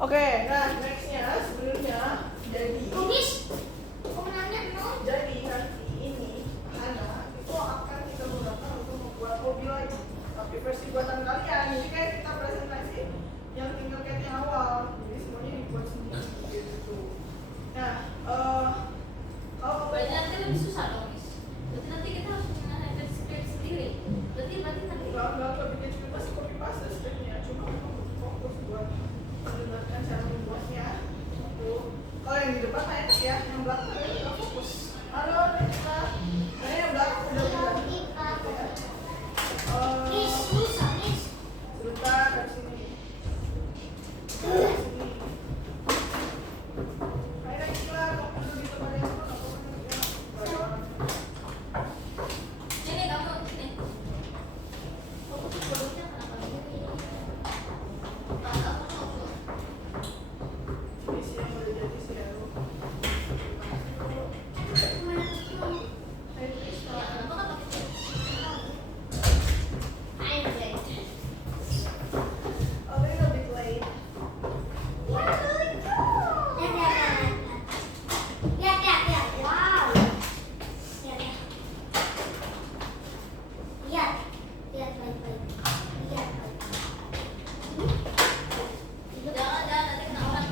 Oke, nah nextnya sebenarnya jadi jadi nanti ini Hana itu akan kita gunakan untuk membuat hobi lagi, tapi versi buatan kalian. Jadi kayak kita presentasi yang tinggal kayak yang awal, jadi semuanya dibuat sendiri gitu. Nah, kalau berarti nanti lebih susah dong, Miss. Berarti nanti kita harus mengenai script sendiri. Berarti nanti nggak bikin script, masih copy paste scriptnya, cuma memang fokus buat mendengarkan cara membuatnya. Kalau yang di depan enak ya, yang belakang nggak fokus. Halo Nesta, nah yang belakang udah sebentar dari sini. Ayo Iqla, kamu duduk di tempat yang sama, kamu ini kamu ini. Fokus produknya kenapa gini? isi yang udah jadi sih ya lu. Ayo Nesta. Kenapa kan pakai A little bit late. jangan nanti kena orang.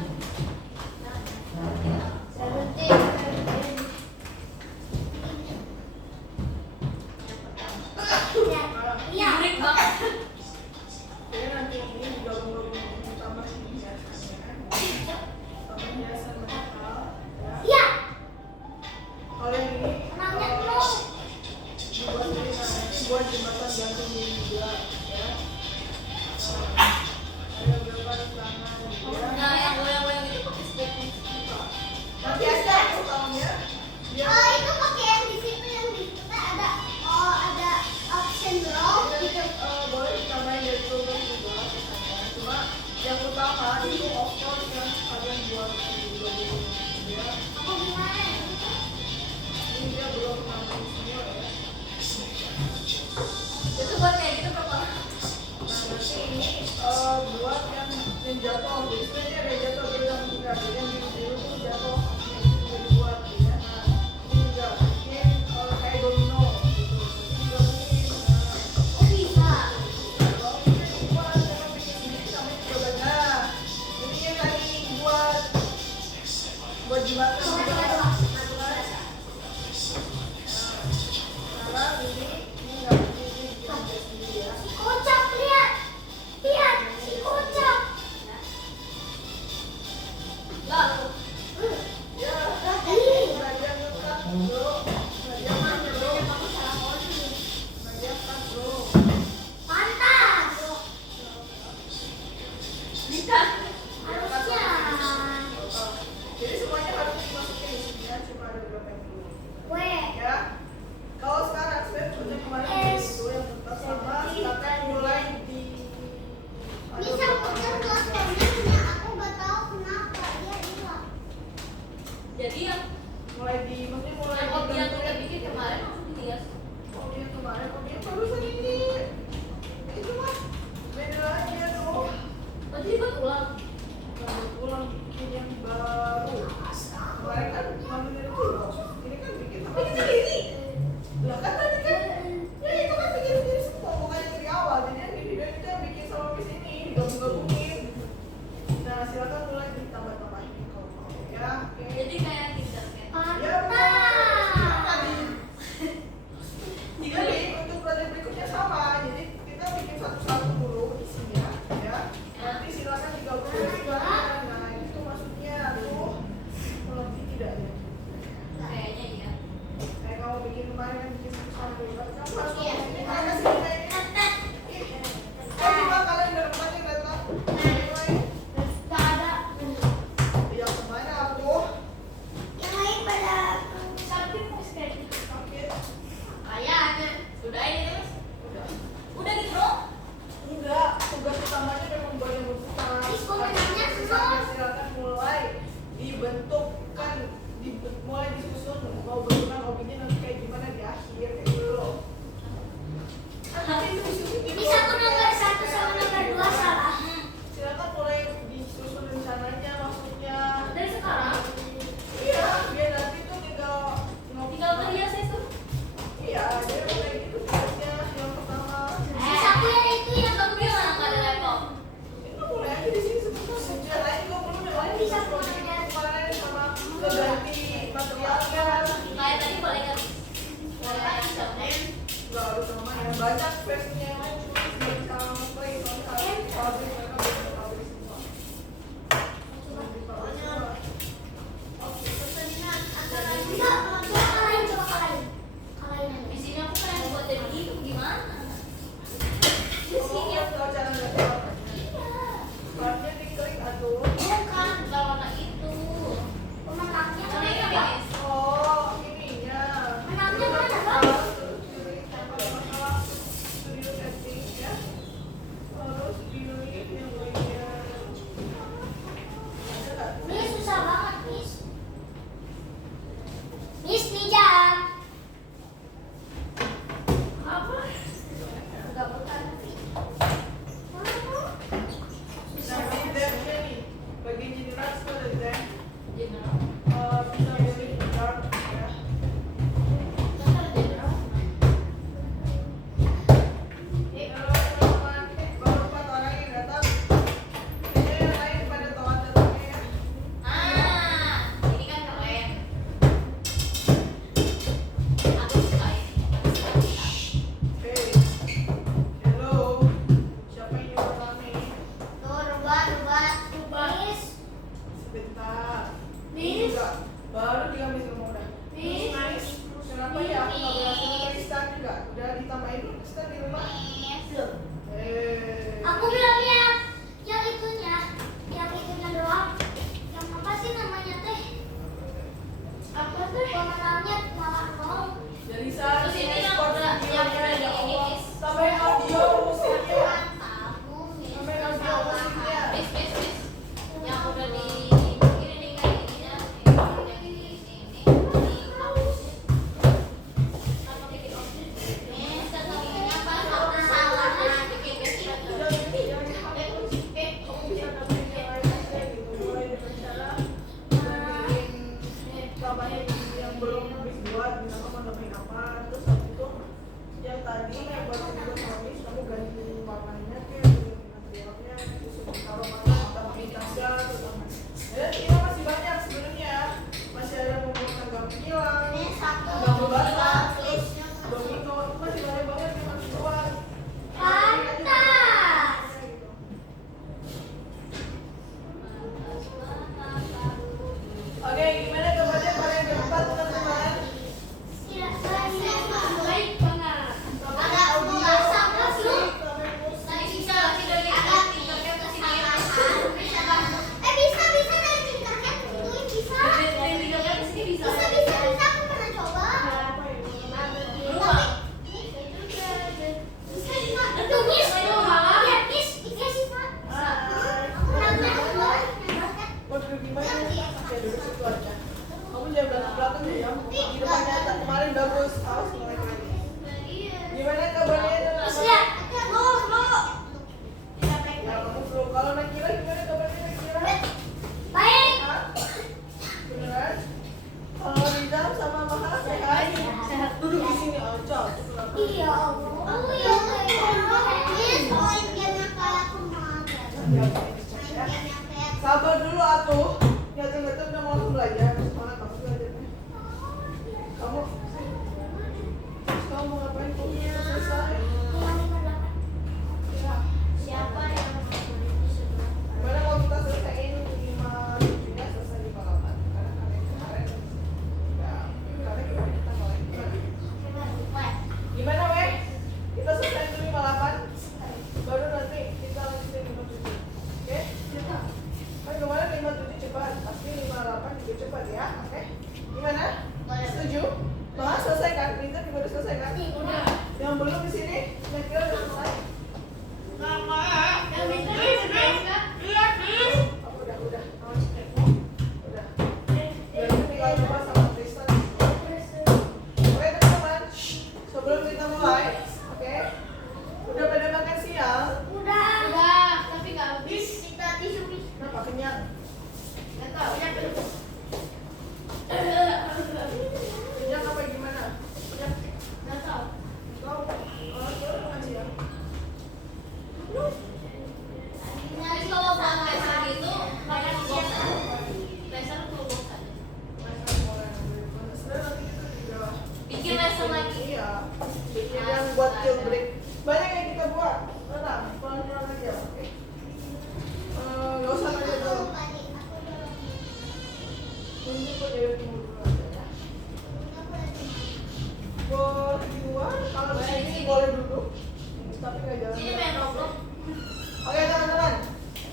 Unik banget. Jadi nanti ini digabung-gabung ditambah hiasannya, tambah hiasan metal ya. Kalau yang ini dibuat dari nanti buat jembatan gantung ini juga ya. Ada beberapa tangan ya. Nah, yang goyang-goyang itu pakai script. Nanti aja aku tahunya dia boleh ditambahin dari program juga misalnya. Cuma yang utama itu of course yang kalian buat di bagian ya. Ini dia belum nambahin semua ya. Itu buat kayak gitu berapa? Nah nanti ini buat yang jatuh, jadi sebenarnya ada yang jatuh, dia bilang enggak, jadi yang biru tuh jatuh yang dibuat ya. Nah ini juga bikin kayak domino gitu, jadi digabungin. Kalau ini dibuat, jangan bikin sendiri sama juga banyak. Nah ini yang tadi buat jembatan juga. Sekarang ini nggak bikin aja sendiri ya. Lalu Ya, belajar ngekat bro, belajar cut bro, belajar cut bro. bisa. Jadi semuanya harus dimasukin di sini ya, cuma ada beberapa yang belum. Ya, kalau sekarang sebenarnya seperti kemarin itu yang tetap sama, silakan mulai di. Jadi yang Mulai di, maksudnya mulai kopi yang kita dibentuk. bikin kemarin langsung dihias. Kopi yang kemarin, kopi yang barusan ini. Itu mah beda aja tuh. Berarti buat ulang. Kalau pulang bikin yang baru. Kemarin kan manunya itu loh. Ini kan bikin sama sendiri. Lah kan tadi kan, ya itu kan bikin sendiri semua, bukannya dari awal. Jadi yang di video itu yang bikin sama di sini, digabung-gabungin. Nah silakan mulai ditambah-tambahin kalau mau ya. Oke. Jadi kayak Tinder kayak. Ya benar. Tadi. Jadi untuk project berikutnya sama. Jadi kita bikin satu-satu dulu isinya, ya. Nanti silakan digabungin silakan. Nah itu maksudnya tuh lebih tidak ya. Kayaknya iya. Kayak kamu bikin kemarin kan bikin satu-satu dulu. Tapi kamu harus Iya. ini mana sih kayaknya? Kok cuma kalian udah remaja nggak tahu? Yang kemana aku? Sakit. Kayaknya. Sudah ini terus. Udah. Udah gitu bro. Enggak, tugas utamanya memang buat yang berputar. aja ya. Di depannya kemarin bagus. Awas mulai lagi. Gimana kabarnya? Terus lihat, lo. Ya kamu belum. Kalau Nakira gimana kabarnya Nakira? Baik. Hah? Beneran? Kalau Rizal sama Maha sehat? Sehat. Duduk di sini aja. Iya, Allah. Iya, soalnya dia nakal aku makan. Sabar dulu atuh. Nyata-nyata udah mau langsung belajar. Semangat kamu belajarnya. Kamu mau ngapain? Kamu udah selesai. Siapa yang Gimana kalau kita selesaiin 5 tujuhnya selesai 5 8? Karena kemarin ya, karena kita mulai gimana weh? Kita selesaiin dulu 5 8, baru nanti kita lanjutin 5 7. Oke? Kan kemarin 5 7 cepat, pasti 5 8 juga cepat ya. Oke? Gimana? Setuju? Bahas selesai kan? Riza juga udah selesai kan? Udah. Yang belum di sini, kira udah selesai. Udah. Udah. Jadi tinggal coba sama Tristan. Oke teman-teman, sebelum kita mulai, oke? Udah pada makan siang? Udah. Tapi nggak habis. Kita tisu. Kenapa kenyang? Nggak tahu. Kenyang apa gimana? Nggak tahu. Tahu? Kita makan siang. Tapi kalau Faisal itu makan siang. Faisal tuh bosan. Bikin lesson lagi. Iya. Bikin yang buat chill break. Banyak yang kita buat. Tenang, pelan-pelan aja, oke? Nggak usah nanya dulu. Tunggu kok dari tunggu dulu aja ya. Boleh di luar, kalau di sini boleh duduk. Tapi nggak jalan. Sini main Roblox. Oke teman-teman,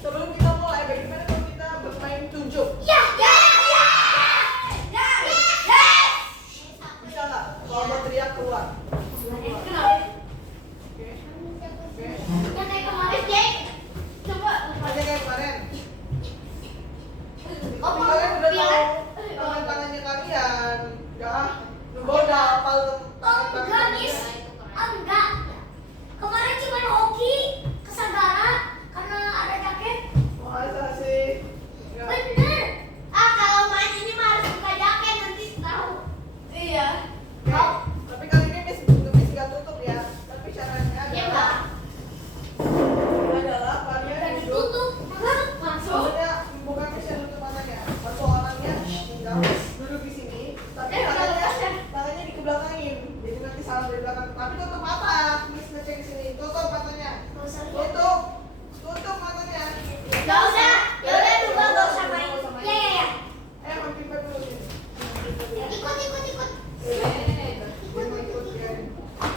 sebelum kita mulai, bagaimana kalau kita bermain tunjuk? Ya. Bisa nggak? Kalau mau teriak keluar. Kenapa? Oke. Yang kayak kemarin, Dek. Coba. Aja kayak kemarin. Oh, Tapi kalian udah iya. tahu tangan-tangannya kalian. Udah. Lu udah hafal tangan-tangan Enggak, kalian. Miss. Enggak. Kemarin cuma hoki ke Sagara karena ada jaket. Masa sih? Ya. Bener. Kalau main ini mah harus buka jaket nanti tahu. Iya. Oke. Tapi kali ini Miss nggak tutup ya. Tapi caranya Ya adalah enggak. kalian Udah duduk. ditutup. Enggak. Maksudnya bukan Miss yang tutup matanya. Satu orangnya tinggal duduk di sini. Tapi tangannya dikebelakangin. Jadi nanti salah dari belakang. Tapi tutup mata. Miss ngecek di sini. Tutup matanya. Nggak usah lihat. Tutup matanya. Nggak usah. Ya udah coba nggak usah main. Ya. Mampir dulu sini. Ikut. Ikut.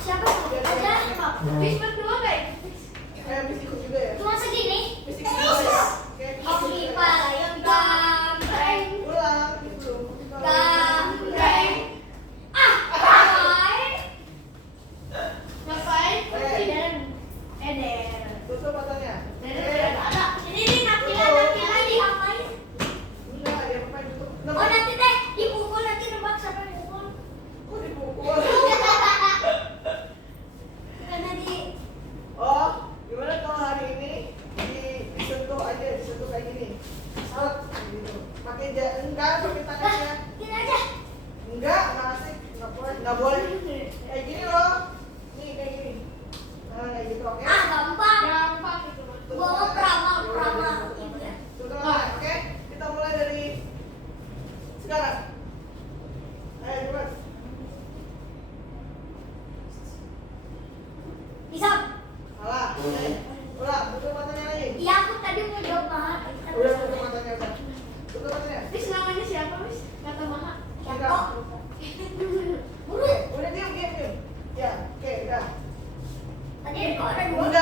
Siapa? Ada. Bis berdua nggak ya? Miss ikut juga ya. Cuma segini. Miss ikut juga ya. Oke. Hoki payung gambreng. Ulang. Belum. Gambreng. Hai. Ngapain? Eder. Tutup matanya. Ada. Ini nakila diapain? Enggak, dia pemain tutup. Oh nanti teh dipukul nanti nebak siapa yang pukul. Kok dipukul? Karena di Oh, gimana kalau hari ini disentuh aja, disentuh kayak gini. Set, gitu. Enggak, pakai tangannya. gini aja. Enggak asik, enggak boleh. Kayak gini loh. Nih kayak gini. Nah, kayak gitu, oke? Gampang. Gampang itu mah. Bawa peramal. Tutup mata, oke? Kita mulai dari sekarang. Ayo, cepat. Bisa. Salah. Ulang, tutup matanya lagi. Iya aku tadi mau jawab mahal. Udah, tutup matanya, udah. Tutup matanya. Bis namanya siapa, Bis? Kata Maha. Enggak. Buru. Udah diam. Ya, oke, udah. Tadi kok ada dua. Udah,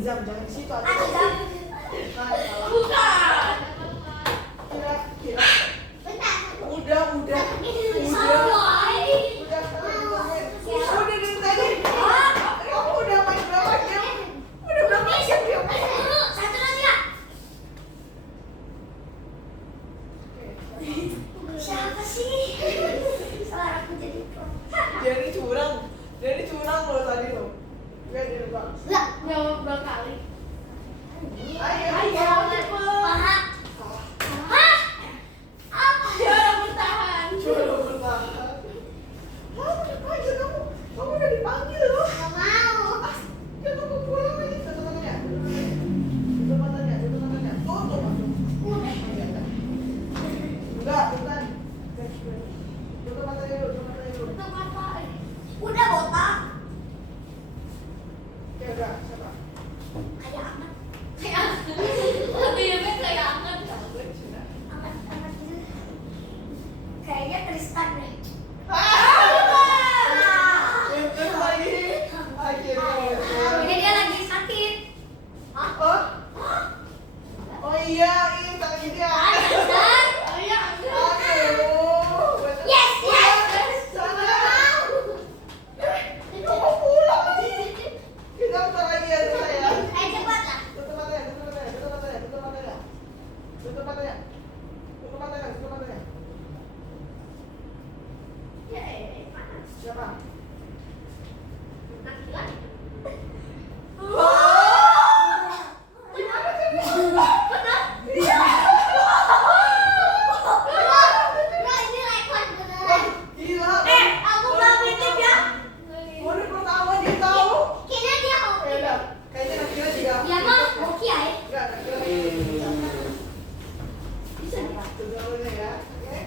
Nizam, jangan di situ. Ada Nah, jam. salah. Bukan. Kira. Bentar. Udah. Udah dari tadi. Kamu udah main berapa jam? Udah berapa jam dia main? Satu lagi ya. Oke, Siapa sih? Suaraku jadi pro. Jadi curang loh tadi loh. Gak jadi bang. Lah, Jawab berkali. Ayo. Maha. Salah. Hah? Apa? Juara bertahan. Coba bertahan. Kamu dipanggil kamu. Kamu udah dipanggil loh. Gak mau. Ya kamu pulang lagi. Tutup matanya. Tutup matanya. Tutup matanya. Tutup matanya. Enggak, bukan. Tutup matanya dulu. Tutup matanya dulu. Untuk apa? Udah botak. Ya udah, siapa? Kayak amat. Kayak lebih kayak angkat. Amat gitu. Kayaknya Tristan deh. Betul lagi. Akhirnya. Ini dia lagi sakit. Oh? Oh iya, tangan dia. Tristan. Oh iya. Aduh. Yes, yes. Sana. Kamu pulang lagi. Kita bentar lagi ya sayang. Cepat lah. Tutup matanya. Tutup matanya. Siapa? Ini rekor Wah, beneran. gila. Aku belum nitip ya. Baru pertama dia tahu. Kayaknya dia Ya hoki. udah, kayaknya Nakila juga. Ya mah hoki ya. Enggak, Nakila bisa. Bisa. Tutup dulunya ya. Oke.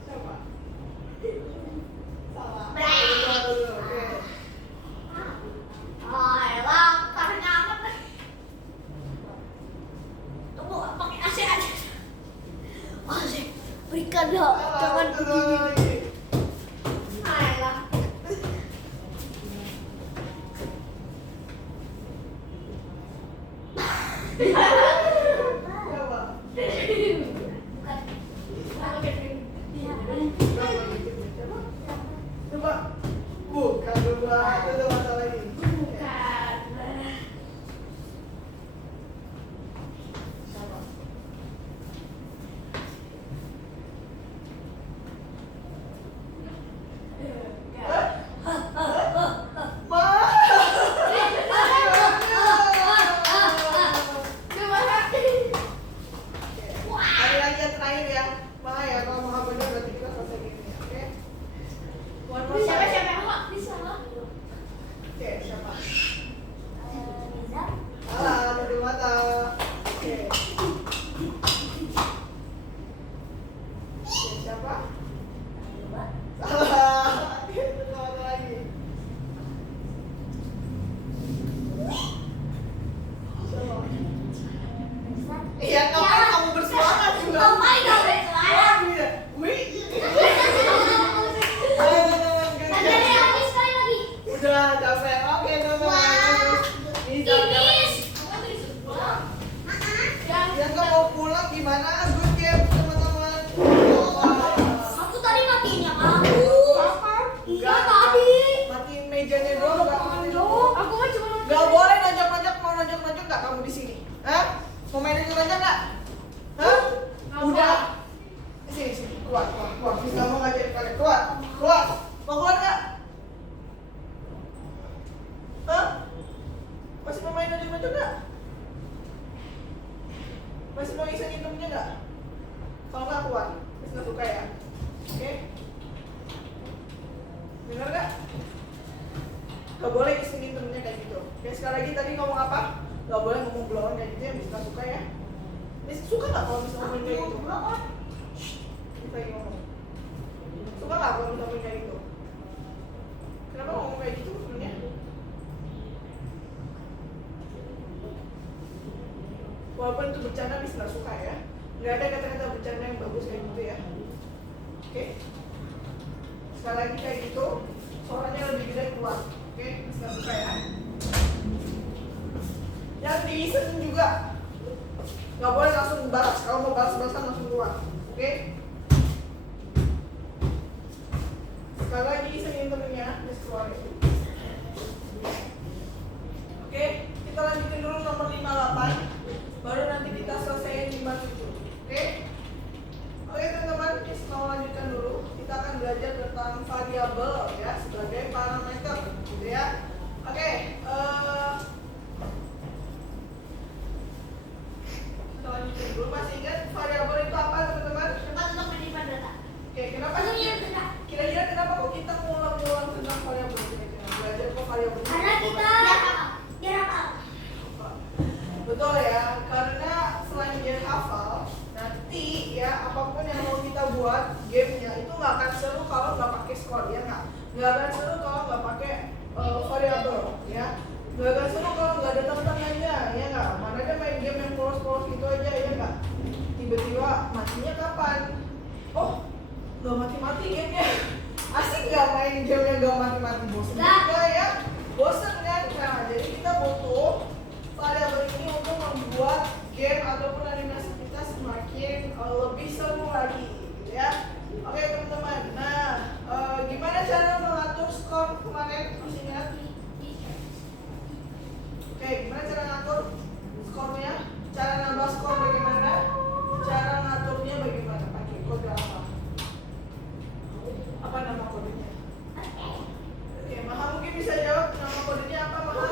Siapa? Salah. Tutup dulu, oke. Oh, elah, karena apa nih? Tunggu, pakai AC aja. AC, berikanlah, jangan Tutup dulu lagi. Ayolah. Siapa? Coba. Bukan coba. Tutup mata lagi. Siapa? Hari lagi yang terakhir ya. Mah ya, kalau mau benar berarti kita selesai gini ya. Oke. One more time. Oke, siapa? Salah, tutup mata. Oke. Oke, siapa? Salah. Oke, tutup mata lagi. Siapa? Iya, ngapain kamu bersemangat juga? Ngapain kamu bersemangat? Iya. Wih. Lagi ada yang habis sekali lagi. Udah capek. Oke, teman-teman. Ini capek. Finish. Yang nggak mau pulang gimana? Good game, teman-teman. Aku tadi matiinnya aku. Iya Nggak. tadi. Matiin mejanya dulu, nggak mau dulu. Aku mah cuma Nggak boleh nonjok-nonjok, mau nonjok-nonjok nggak kamu di sini? Hah? Mau mainin nonjok nggak? Hah? Udah. Sini, keluar. Bisa mau ngajarin kalian, keluar. Mau keluar nggak? Hah? Masih mau main nonjok-nonjok nggak? Masih mau isengin temennya nggak? Kalau nggak keluar, masih nggak suka ya? Oke? Dengar nggak? Gak boleh isengin temennya kayak gitu. Oke, sekali lagi tadi ngomong apa? Gak boleh ngomong blown kayak gitu ya, bisa nggak suka ya? Bisa suka nggak kalau misalnya ngomong kayak gitu? Bisa lagi ngomong. Suka nggak kalau misalnya ngomong kayak gitu? Kenapa ngomong kayak gitu sebenarnya? Walaupun itu bercanda bisa nggak suka ya. Nggak ada kata-kata bercanda yang bagus kayak gitu ya. Oke. Sekali lagi kayak gitu, suaranya lebih gede keluar. Oke, nggak suka ya. Yang diiseng juga nggak boleh langsung balas. Kalau mau balas-balasan langsung keluar. Oke. Sekali lagi isengin temennya, terus keluarin. Oke, kita lanjutin dulu nomor 58. Baru nanti kita selesaiin 57. Oke. Oke teman-teman, kita mau lanjutkan dulu. Kita akan belajar tentang variabel ya sebagai parameter, gitu ya. Oke. Kita lanjutin dulu. Masih ingat variabel itu apa teman-teman? Tempat untuk menyimpan data. Oke, kenapa? Maksudnya data. Kira-kira kenapa kok kita ngulang-ngulang tentang variabel? Belajar kok variabel? Karena kita biar apa? Betul ya, karena selain dia hafal, nanti ya apapun yang mau kita buat gamenya itu nggak akan seru kalau nggak pakai skor ya nggak akan seru kalau nggak pakai variabel ya, nggak akan seru kalau nggak ada tantangannya ya nggak. Mana ada main game yang polos-polos gitu aja ya nggak, tiba-tiba matinya kapan? Oh nggak mati-mati gamenya, asik nggak main game yang nggak mati-mati, bosan juga ya, bosan kan? Nah jadi kita butuh variabel ini untuk membuat game ataupun animasi kita semakin lebih seru lagi, gitu ya. Oke teman-teman, nah gimana cara mengatur skor kemarin? Masih ingat? Oke, gimana cara ngatur skornya? Cara nambah skor bagaimana? Cara ngaturnya bagaimana? Pakai kode apa? Apa nama kodenya? Oke, Maha mungkin bisa jawab nama kodenya apa Maha?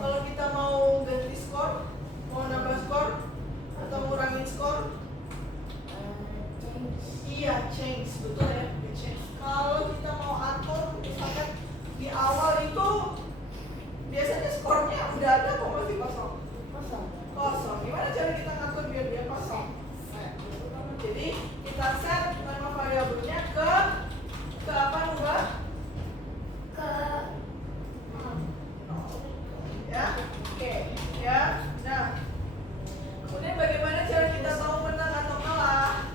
Kalau kita mau ganti skor, mau nambah skor, atau ngurangin skor? Iya, change, betul ya, change. Kalau kita mau atur, misalkan di awal itu biasanya skornya udah ada kok masih kosong. Kosong. Gimana cara kita ngatur biar dia kosong? Jadi kita set nama variabelnya ke apa Nubah? Ke Ya, oke, ya. Nah, kemudian bagaimana cara kita tahu menang atau kalah?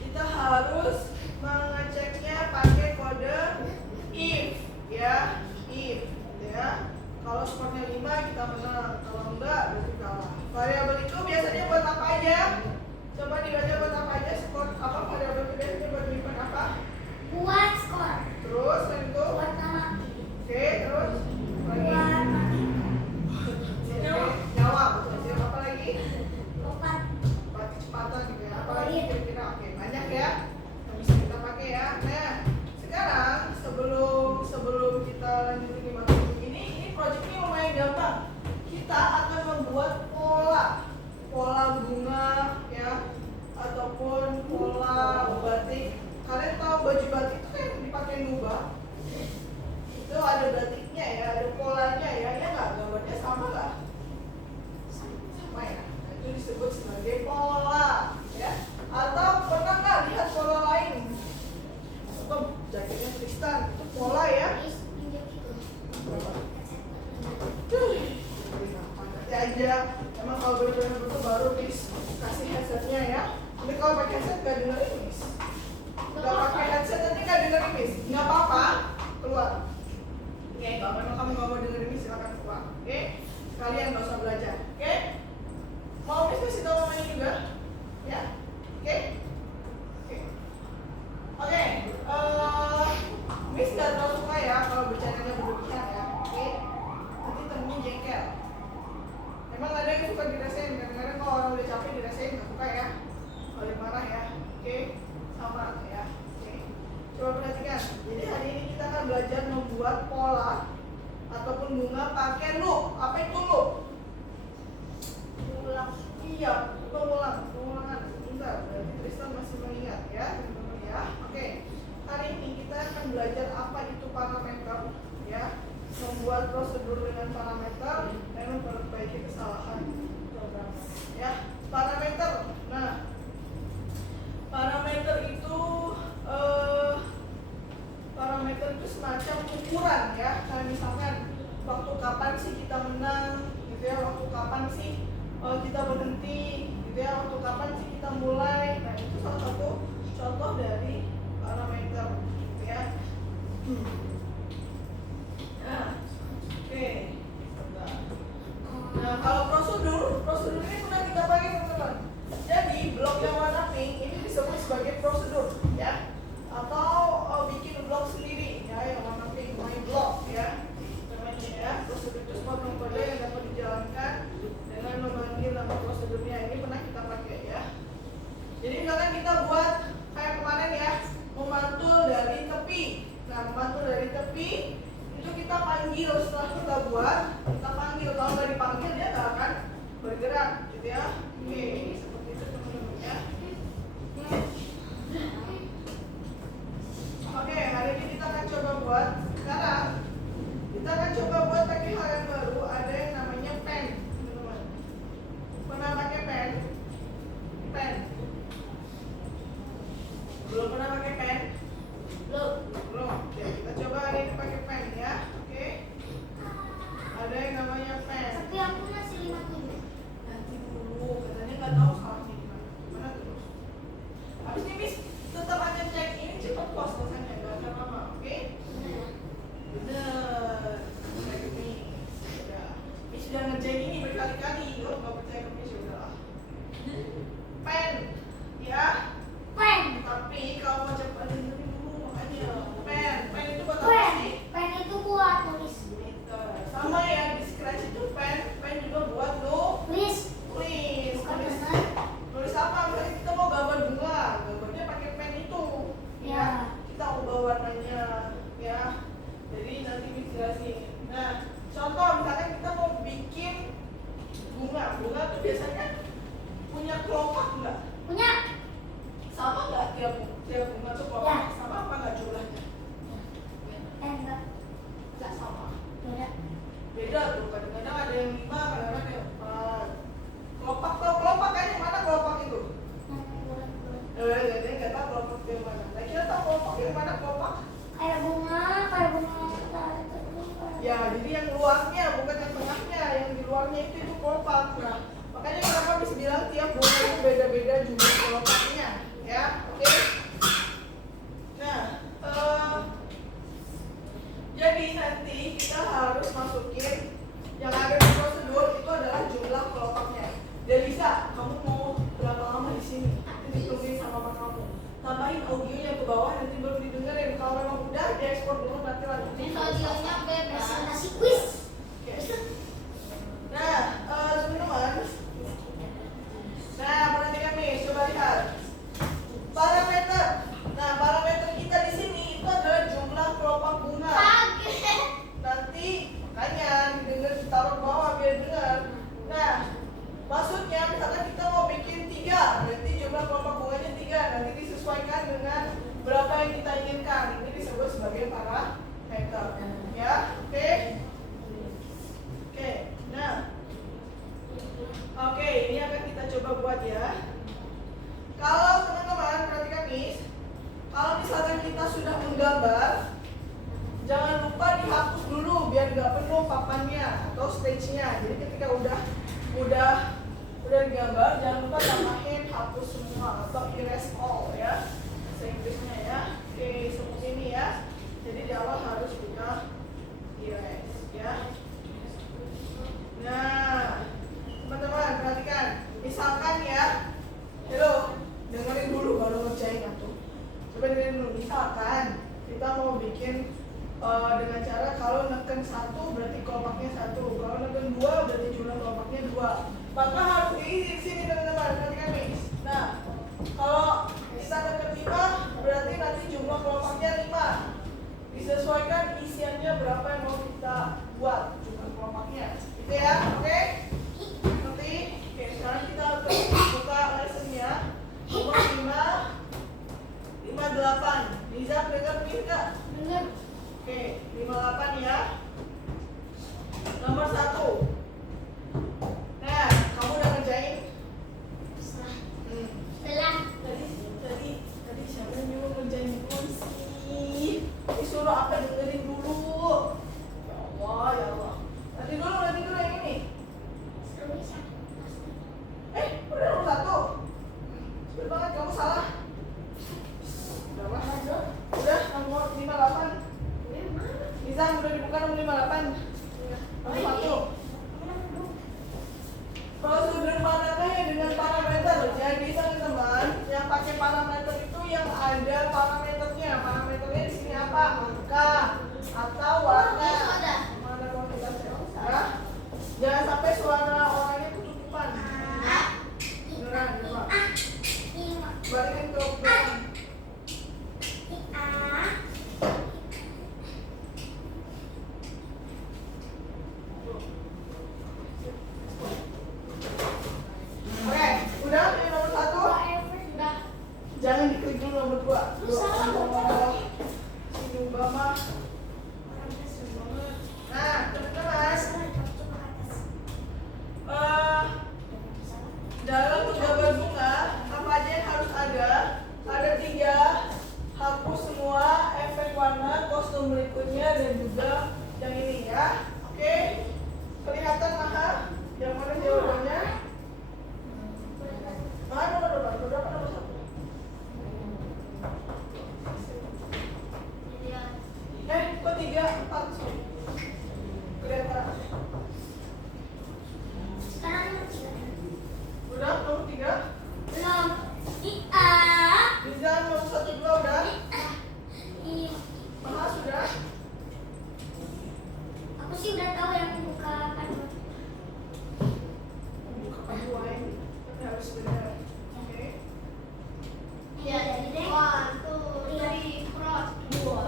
Kita harus mengeceknya pakai kode if, ya, if, ya. Kalau skornya 5 kita menang, kalau enggak berarti kalah. Variabel itu biasanya buat apa aja? Coba dibaca buat apa aja? Skor apa variabel itu biasanya buat menyimpan apa? buat skor. Terus selain itu? Buat nama. Oke, terus lagi? Buat mati. Nyawa, betul. Siap apa lagi? Lompat. Kecepatan gitu ya. Apa lagi kira-kira? Oke, banyak ya yang bisa kita pakai ya. Nah, sekarang sebelum kita lanjutin 57 ini proyeknya lumayan gampang. Kita akan membuat pola bunga ya, ataupun pola batik. Kalian tahu baju batik itu kan dipakai Nubah. Itu ada batiknya ya, ada polanya ya, ya nggak? Gambarnya sama nggak? Sama ya. Nah, itu disebut sebagai pola ya. Atau pernah nggak lihat pola lain? Atau jaketnya Tristan itu pola ya? Nanti aja. Emang kalau benar-benar betul baru kasih sebagai prosedur ya, atau bikin blog sendiri ya, yang warna pink, my blog ya namanya ya. Prosedur itu semua metode yang dapat dijalankan dengan memanggil nama prosedurnya. Ini pernah kita pakai ya. Jadi misalkan kita buat kayak kemarin ya, memantul dari tepi. Nah, memantul dari tepi itu kita panggil. Setelah kita buat, kita panggil. Kalau nggak dipanggil dia nggak akan bergerak gitu ya. Oke, seperti itu teman-teman ya. Oke, hari ini kita akan coba buat. Sekarang kita akan coba buat pakai hal yang baru. Ada yang namanya pen, teman-teman. Pernah pakai pen? Pen. Belum pernah pakai pen? Belum. Oke, kita coba hari ini pakai pen ya. Oke. Ada yang namanya pen. Tapi aku masih 57. Nanti dulu, katanya nggak tahu salahnya di mana. Mana terus? Habis ini Miss tetap akan cek ini cepat pos rasanya, nggak akan lama. Oke? Bener. Percaya ke Miss. Udah. Miss sudah ngerjain ini berkali-kali. Kalau nggak percaya ke Miss udah. Pen, ya. Pen. Tapi kalau mau cepat dengerin dulu makanya. Pen itu buat apa sih? Pen itu buat nulis. Sama ya, di scratch itu pen juga buat Tulis. tulis. Bukan Nulis, benar. nulis apa? Misalnya kita mau gambar bunga, gambarnya pakai pen itu. Ya. Kita ubah warnanya, ya. Jadi nanti bisa jelasin. Nah, contoh misalnya kita mau bikin bunga tuh biasanya punya kelopak nggak? Punya. Sama nggak tiap bunga tuh kelopak? Sama apa nggak jumlahnya? Enggak. Nggak sama. Beda. Beda tuh, kadang-kadang ada yang 5, kadang-kadang ada yang 4. Kelopak, tau kelopak kan yang mana kelopak itu? Jadi nggak tahu kelopak itu yang mana. Nah, kita tahu kelopak yang mana kelopak? Kayak bunga. Ya, jadi yang luarnya bukan yang tengahnya, yang di luarnya itu kelopak. Nah, makanya kenapa bisa bilang tiap bunga itu beda-beda jumlah kelopaknya, ya, oke? Nah, jadi nanti kita harus masukin yang ada di prosedur itu adalah jumlah kelopaknya. Delisa, kamu mau berapa lama di sini? Nanti ditungguin sama mama kamu. Tambahin audionya ke bawah, nanti baru didengerin. Kalau memang udah, diekspor dulu, nanti lanjutin. Audionya bebas. Presentasi kuis. Oke. Nah, teman-teman. Nah, perhatikan nih, coba lihat. Parameter. Nah, parameter kita di sini itu adalah jumlah kelopak bunga. Kaget. Nanti makanya didengar, ditaruh ke bawah biar dengar. Nah, maksudnya misalkan kita mau bikin 3, berarti jumlah kelopak bunganya 3. Nanti disesuaikan dengan berapa yang kita inginkan. Ini disebut sebagai parameter. Ya, oke. Oke, nah. Oke, ini akan kita coba buat ya. Kalau teman-teman perhatikan nih, kalau misalkan kita sudah menggambar, jangan lupa dihapus dulu biar nggak penuh papannya atau stage-nya. Jadi ketika udah digambar, jangan lupa tambahin hapus semua atau erase all ya, bahasa Inggrisnya ya. Oke, seperti ini ya. Jadi di awal harus kita erase ya. Nah, teman-teman perhatikan. Misalkan ya, hello, dengerin dulu baru ngerjain aku. Coba dengerin dulu. Misalkan kita mau bikin dengan cara kalau neken 1 berarti kelopaknya 1, kalau neken 2 berarti jumlah kelopaknya 2. Maka harus diisi di sini teman-teman. Perhatikan nih. Nah, kalau kita neken 5 berarti nanti jumlah kelopaknya 5. Disesuaikan isiannya berapa yang mau kita buat jumlah kelopaknya. Gitu ya, oke? Nanti, oke, sekarang kita buka lessonnya. Nomor 58. Bisa dengar nih nggak? Dengar. Oke, 58 ya. Nomor 1. Nah, kamu udah ngerjain? Setelah. Tadi siapa yang nyuruh ngerjain dulu sih? Disuruh apa dengerin dulu? Ya Allah. Nanti dulu yang ini. Udah nomor 1. Sebel banget kamu salah. Udah nomor 58. Bisa udah dibuka nomor 58. Nomor 1. Prosedur manakah yang dengan parameter? Jadi teman-teman yang pakai parameter balikin ke belakang. Oke, udah ini nomor 1. Udah. Jangan diklik dulu nomor 2. Lu salah, Senyum mama. Nah, teman-teman, dalam gambar bunga apa aja yang harus ada? Ada 3. Hapus semua efek warna, kostum berikutnya, dan juga yang ini ya. Oke, kelihatan Maha? Yang mana jawabannya? Maha nomor berapa? Berapa nomor 1? Kok 3, 4? Sorry. Kelihatan. Sekarang nomor 3. Udah nomor 3? Belum. Rizal nomor 1, 2 udah? Iya. Maha sudah? Aku sih udah tahu yang membuka kantor. Buka paduan, tapi harus benar. Oke. Iya, jadi deh. 1, 2, 3, cross. 2.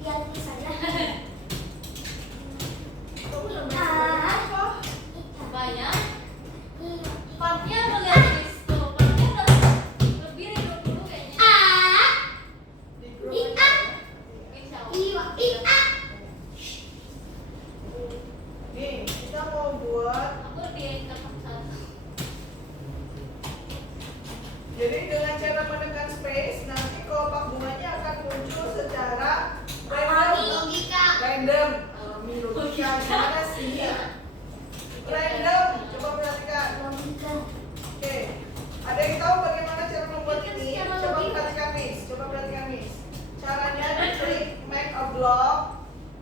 Lihat ini saja. Kamu udah A. apa? Banyak. I. Partnya realistis tuh. Partnya lebih dari 20 kayaknya. A. Di grup I. aja. Insya I. I. A. Nih, kita mau buat. Aku di tempat satu. Jadi dengan cara menekan space, nanti kelopak bunganya akan muncul secara random. Logika. Random. Logika gimana sih? Random. Coba perhatikan. Logika. Oke. Ada yang tahu bagaimana cara membuat Kan ini? secara Coba logika. perhatikan Miss. Coba perhatikan Miss. Caranya diklik make a block.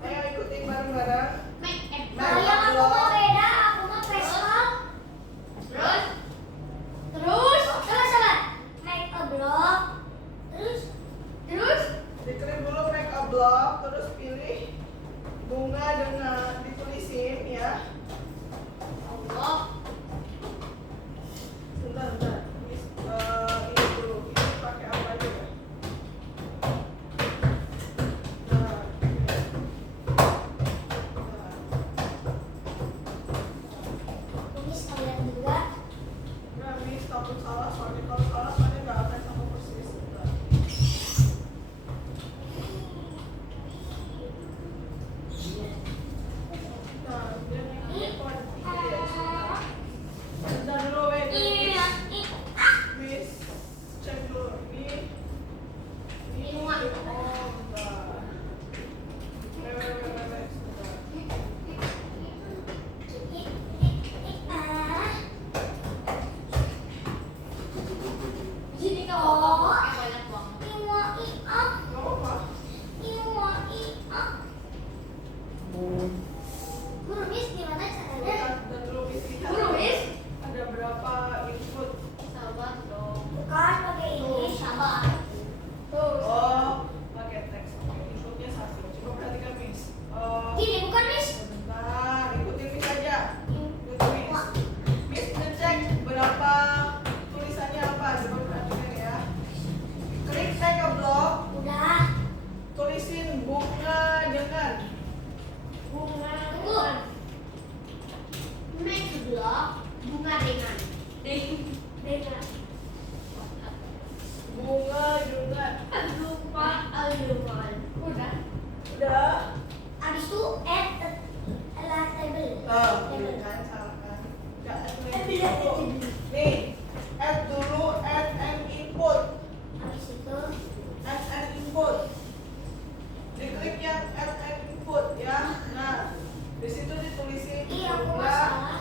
Ayo ikutin bareng-bareng. Kalau yang aku mau beda, aku mau pistol. Terus? Terus, coba. Make a block. Terus. Diklik dulu make a block, terus pilih bunga dengan ditulisin ya. Allah. Bentar. Miss, ini dulu. Ini pakai apa aja ya? Nah, Tulis kalian juga. nah, Miss takut salah soalnya kalau salah soalnya nggak akan sama persis. Bentar. Nah, dia ini apa? Bentar dulu, wait. Iya. Miss, cek dulu ini. Ini muat. Oh, bentar. Wait, sebentar. Sini kau pakai banyak banget. Nggak apa-apa. Guru Miss gimana caranya? Dan dulu Miss lihat Guru, Miss. ada berapa input. Sabar dong. Bukan pakai ini. Sabar. Tuh. Oh, pakai teks. Oke, inputnya 1. Coba perhatikan Miss. Gini bukan Miss? Sebentar, ikutin Miss aja. Ikutin Miss. Miss ngecek berapa tulisannya apa. Coba perhatikan ya. Klik take a block. Udah. Tulisin bunga dengan. Tunggu. Make a block. Bunga dengan. Dengan. Bunga dengan. Lupa aluman. Udah. Udah. Abis itu add a last table. Tuh, kan salah kan? Nggak add dulu. Nih, add dulu, add an input. Abis itu Add an input. Diklik yang add an input ya. Nah, di situ ditulisin iya aku bunga, masalah.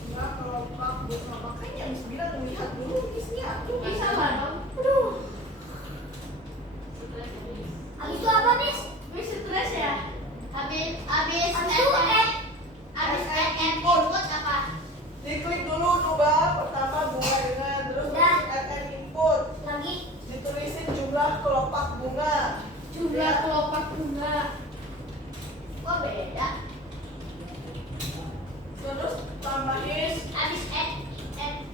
bunga kelopak bunga. Makanya Miss bilang lihat dulu Missnya. Tuh, Bisa dong. Aduh. Stres. Abis itu apa Miss? Miss stres ya? Abis itu add input apa? Diklik dulu coba pertama bunga dengan terus Udah. add an input. Lagi Ditulisin jumlah kelopak bunga. Jumlah kelopak bunga. kok beda? Terus tambahin Abis add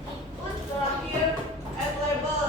input terakhir add label.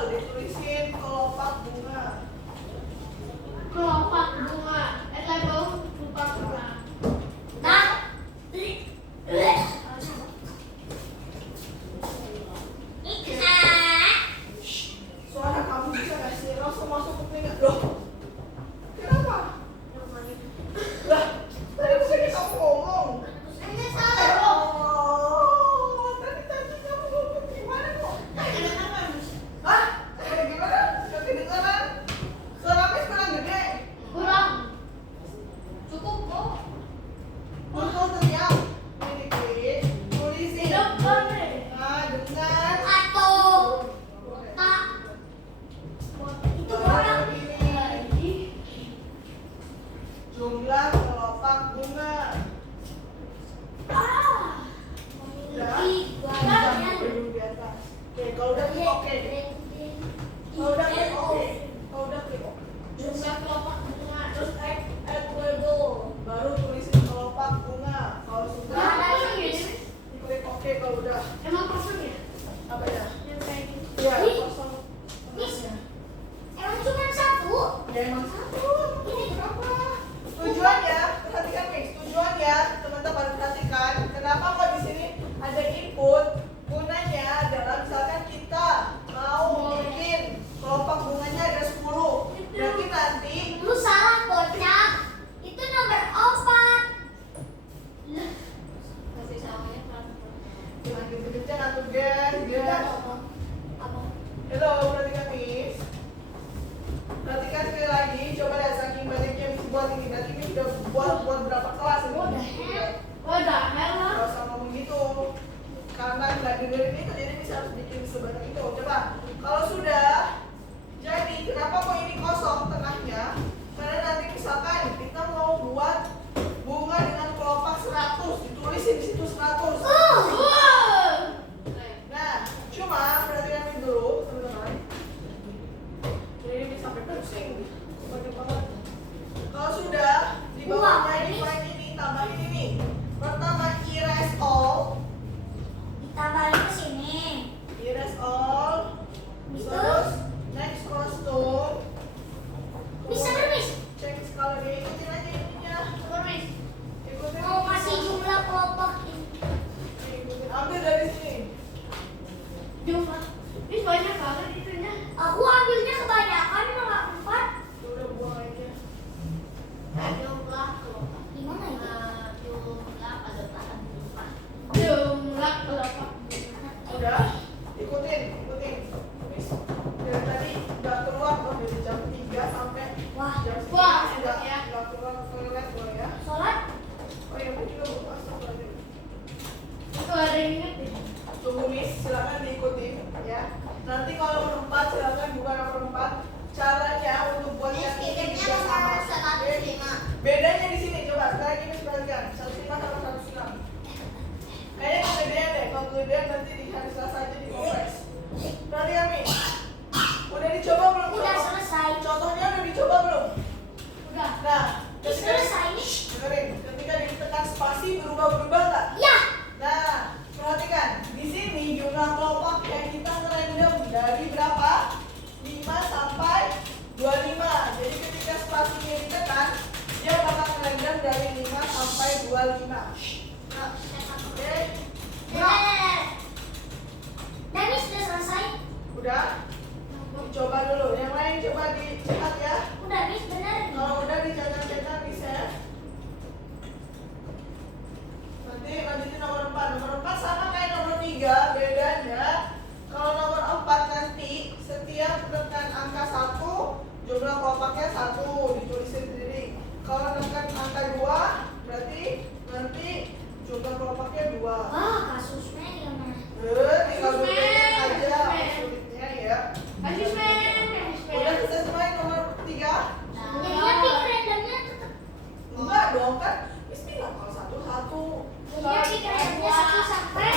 Hello, perhatikan Miss. Perhatikan sekali lagi. Coba lihat saking banyaknya Miss buat ini. Berarti Miss udah buat berapa kelas ini? Udah hell lah. Gak usah ngomong gitu. Karena nggak dengerin itu, jadi Miss harus bikin sebanyak itu. Coba. Kalau sudah, jadi kenapa kok ini kosong tengahnya? Karena nanti misalkan kita mau buat bunga dengan kelopak 100, ditulisin di situ 100. Nah, cuma perhatikan ini dulu, teman-teman. Jadi ini sampai pusing. Banyak banget. Kalau sudah di bawahnya define ini, tambahin ini. Pertama erase all, Ditambahin ke sini. erase all. Bisa. Terus next costum. Bisa kan, Miss? Cek skala dia, ikutin aja ininya. Ikutin. Mau kasih jumlah kelopak ini. Ikutin. Ambil dari sini. Jumlah. Ini banyak banget itunya. Aku ambilnya kebanyakan malah 4. Udah buang aja. Jumlah kelopak. Gimana ya? Jumlah kelopak. Udah. Ikutin. Miss, dari tadi udah keluar loh dari jam 3 sampai Wah, jam 9 Wah, sudah ya. nggak keluar toilet loh ya. sholat. Oh iya, Miss juga mau masuk lagi. Itu ada yang inget deh. Tunggu Miss, silakan diikuti ya. Nanti kalau nomor 4 silakan buka nomor 4. Caranya untuk buat yang ini juga sama. Bedanya di sini coba sekarang ini Miss perhatikan 105 sama 106. Kayaknya kegedean deh. Kalau kegedean nanti di hari Selasa aja dikompres. Perhatikan Miss. Udah dicoba belum? Udah selesai. Contohnya udah dicoba belum? Udah. Nah, Selesai nih. dengerin. Ketika ditekan spasi berubah nggak? Ya. Nah, perhatikan. Di sini jumlah kelopak yang kita ngerandom dari berapa? 5 sampai 25. Jadi ketika spasinya ditekan, dia bakal ngerandom dari 5 sampai 25. Nah, oke. Dan ini sudah selesai. Udah? Coba dulu. Yang lain coba dicetak ya. Udah, Miss, bener. Kalau udah dicetak-cetak di save. Nanti lanjutin nomor 4. Nomor 4 sama kayak nomor 3, bedanya kalau nomor 4 nanti setiap tekan angka 1 jumlah kelopaknya 1 ditulisin sendiri. Kalau tekan angka 2 berarti nanti jumlah kelopaknya 2. Wah, kasusnya gimana? Tinggal bedain aja sulitnya ya. Udah selesai semua yang nomor 3? Jadinya pick randomnya tetap. Enggak dong kan. Miss bilang kalau 1-1. Jadinya pick randomnya 1 sampai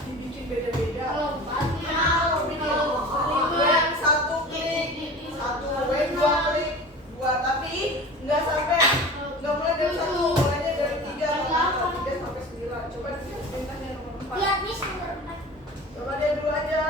Dibikin beda-beda. Kalau Kalau bikin yang 1 klik, 1 2 klik, 2 tapi nggak sampai nggak mulai dari 1, mulainya dari 3 sampai 9. Coba dilihat perintahnya nomor 4. lihat, Miss, nomor 4. Coba dia dulu aja.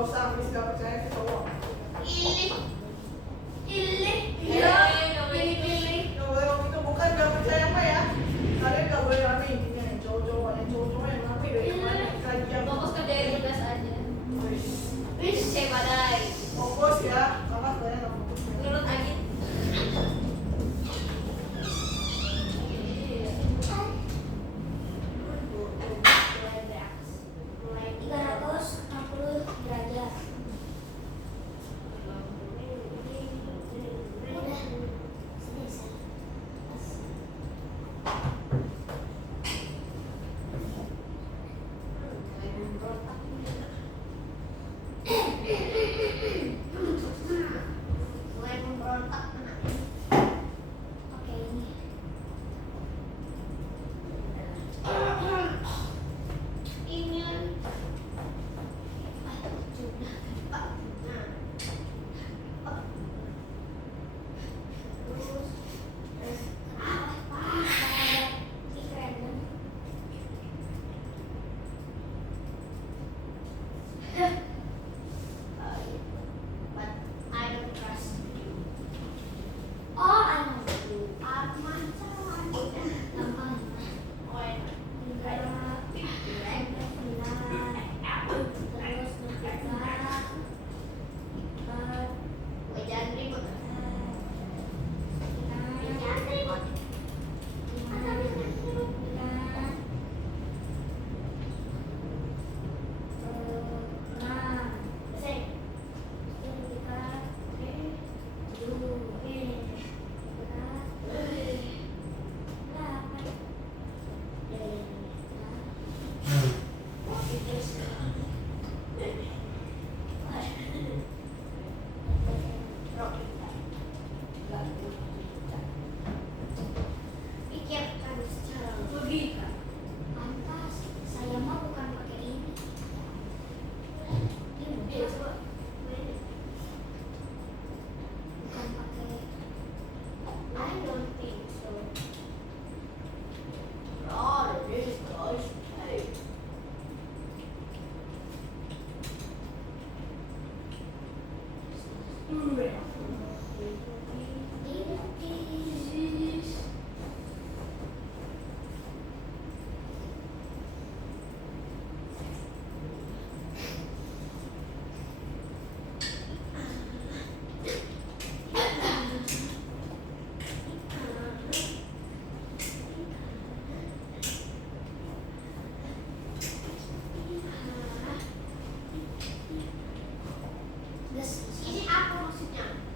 usah habis nggak percaya ke cowok. Pilih. Pilih. Ya. Nggak boleh dipilih. Nggak boleh ngomong itu, bukan nggak percaya apa ya. Kalian nggak boleh rame intinya, cowok-cowok yang rame dari kemarin kajian. Fokus kerjain tugas aja. Wis. Badai. Fokus ya, sama sebenarnya nggak fokus. Menurut Agit. Mulai 360 derajat. Udah. Selesai. Mulai memberontak anaknya. Oke ini. Ini. Sudah. Terus apa? Ini keren kan? But I don't trust you. Oh, I know you. Aman, aman. Oh, jangan ribut. Jangan ribut. Pikirkan secara logika. Pantas, saya mah bukan pakai ini. Ini coba. Bukan pakai. I don't think so. Oh, this goes. Hey. Ini apa maksudnya?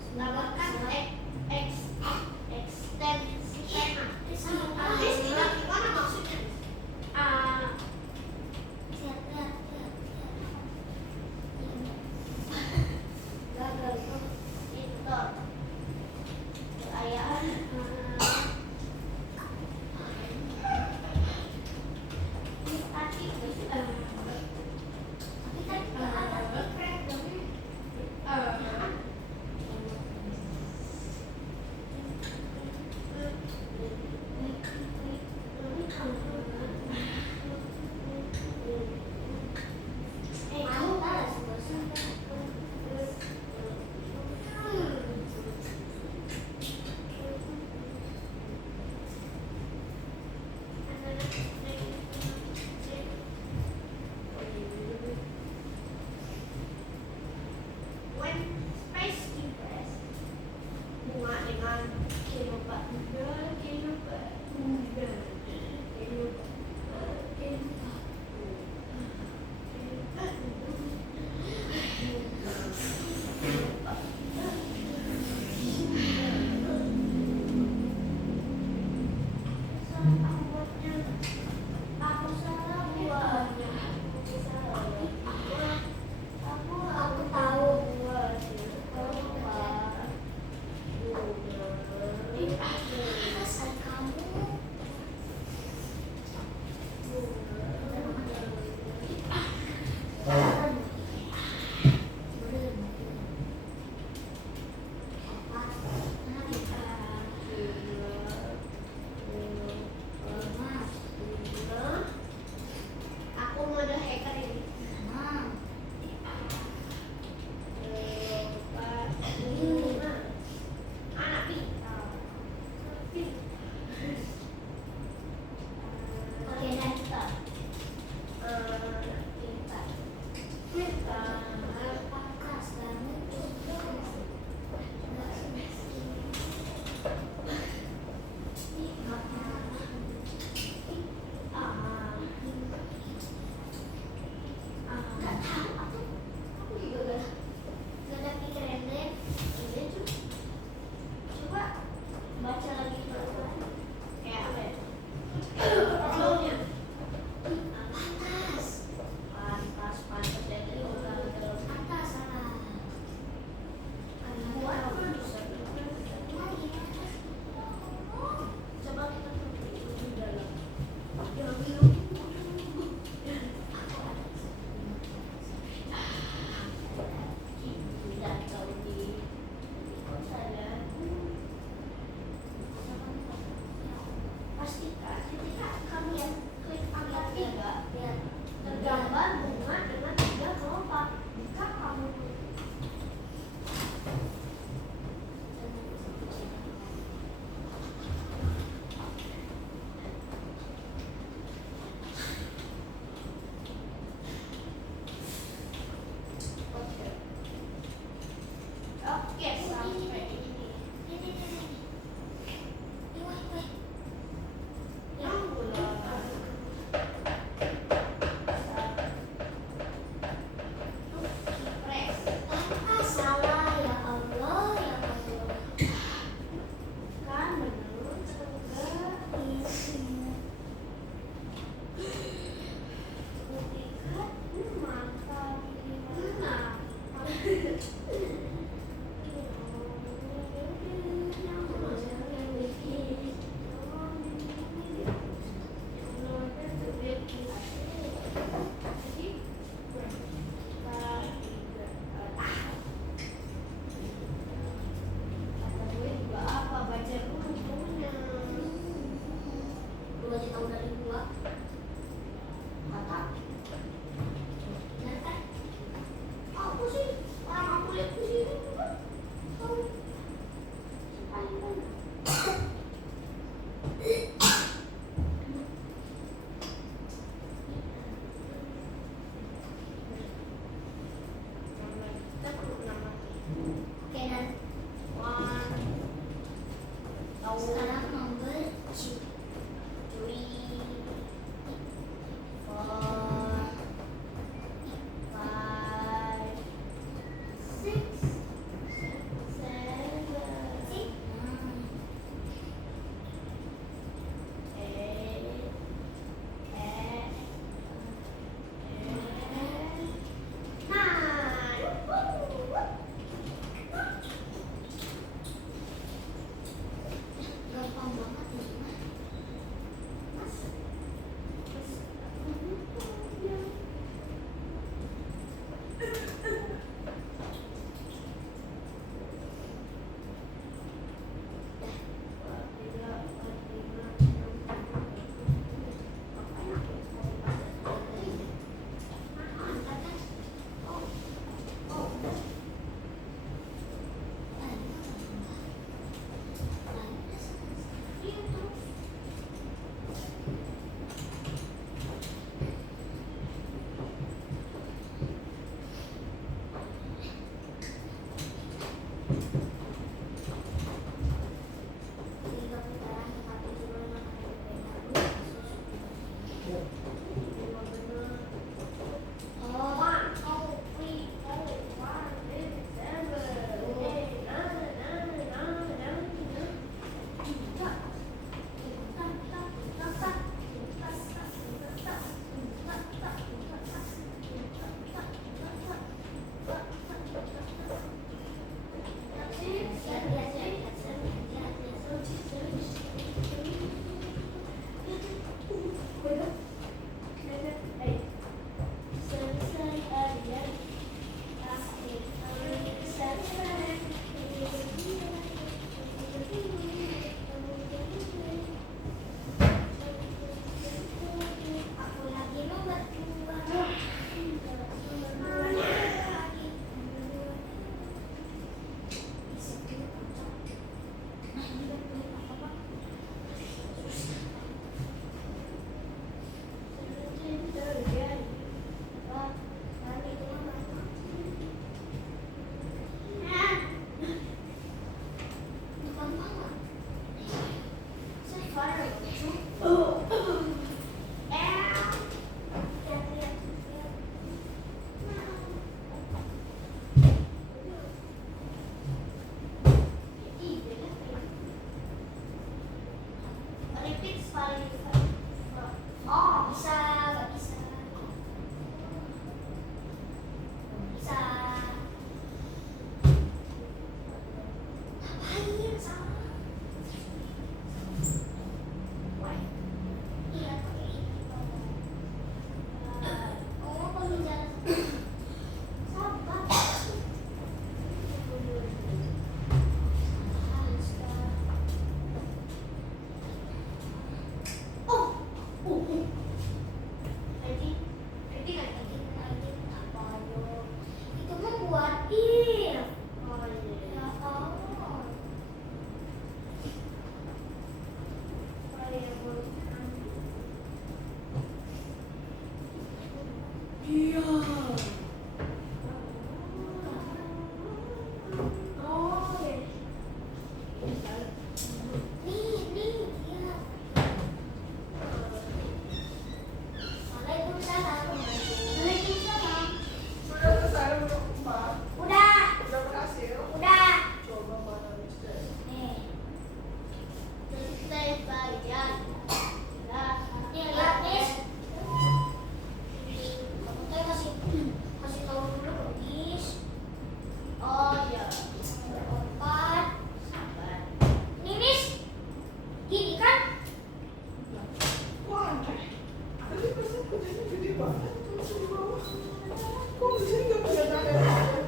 di sini nggak punya tangan.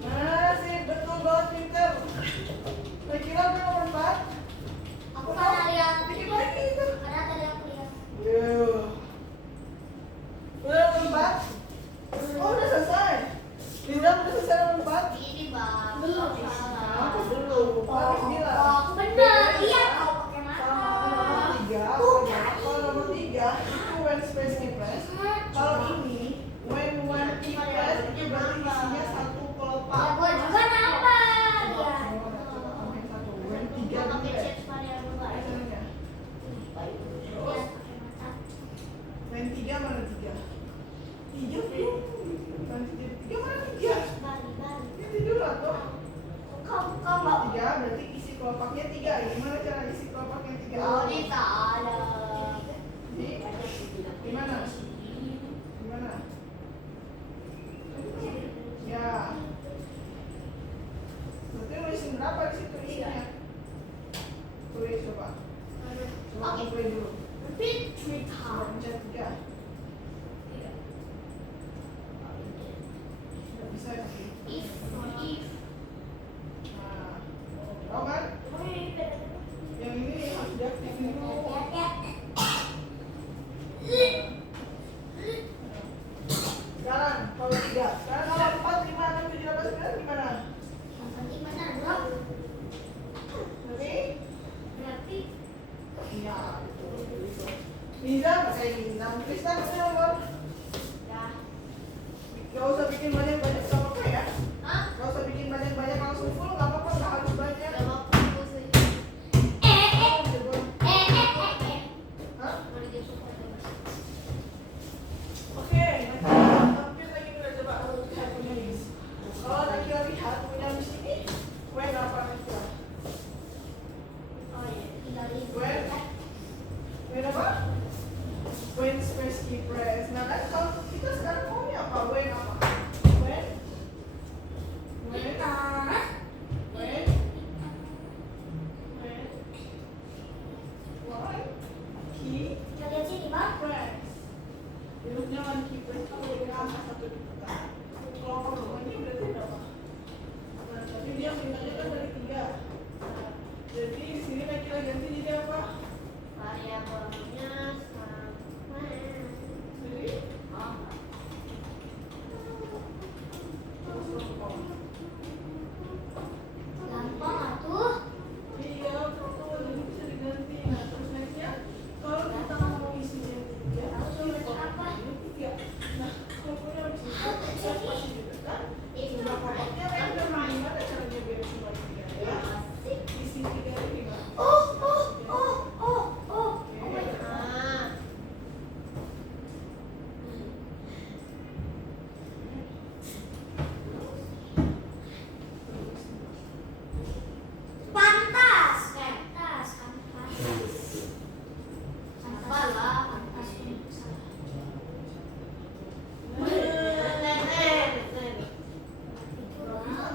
Masih betul banget pinter. Kira-kira gue nomor 4. Aku mana lihat? Dikit lagi itu. Ada tadi aku lihat. Udah nomor 4? Oh udah selesai. Liza udah selesai nomor 4? Ini bang. Belum. Apa belum? Pakai bilang. Oh, bener. Lihat kau pakai Sama mata. nomor 3. Bukan. Kalau nomor 3 itu when space keypress. Kalau ini when one keypress itu berarti isinya satu Ya, kelopak. gua juga nambah. Coba, Lihat. coba tambahin satu. When 3 Pakai keypress. chat variabel Mana baru. caranya? Lihat pakai mata. When 3 mana 3? 3 belum. When 3 mana 3? Balik. Itu dulu atau? Kau mau? 3 berarti isi kelopaknya 3. Gimana cara isi kelopaknya 3? Oh, ini tak ada. Di mana? Gimana? Ya. Berarti nulisin berapa di situ isinya? Tulis coba. Coba Oke. kumpulin dulu. Repeat 3 Coba times. pencet 3. Nggak bisa ya? If. Nah, tahu kan? Yang ini harus diaktifin dulu. Sekarang kalau 3. Sekarang kalau 4, 5, 6, 7, 8, 9 gimana? Yang penting mana dua? Berarti? Berarti Iya, itu. Liza, pakai Liza. Tristan, punya nomor? ya. Gak usah bikin banyak-banyak sama apa ya? Hah? Gak usah bikin banyak-banyak langsung full, gak apa-apa, gak harus banyak. Gak mau fokus aja. Oh, coba. Hah? Mau dijemput aja. Oke, hampir lagi udah coba lihat punya list. Kalau Nakila lihat punya list ini, gue gak apa Nakila? Oh iya, tinggal ini. Gue apa? When space keypress. Nah kan kalau kita sekarang maunya apa? When apa? When? When? Nah, When? When? One? Key? kita lihat sini, Bang. Press. Hurufnya one key press kalau dia angka satu diputar. Kalau kalau ini berarti berapa? Nah, tapi dia mintanya kan dari 3. Nah, jadi di sini kita ganti jadi apa? Variabelnya sama. Jadi Oh, terus ke bawah. Gampang atuh. Iya, protokol jadi bisa diganti. Nah, terus nextnya kalau kita mau isinya 3, Tahu ini baca apa? ini 3. Nah, kalau punya di sini kita pasti juga kan? Jumlah kelompaknya random. Gimana caranya biar cuma 3 ya? Isi 3 ini gimana? Oh my God. ah. Pantas. Pantas. Apalah. Pantas.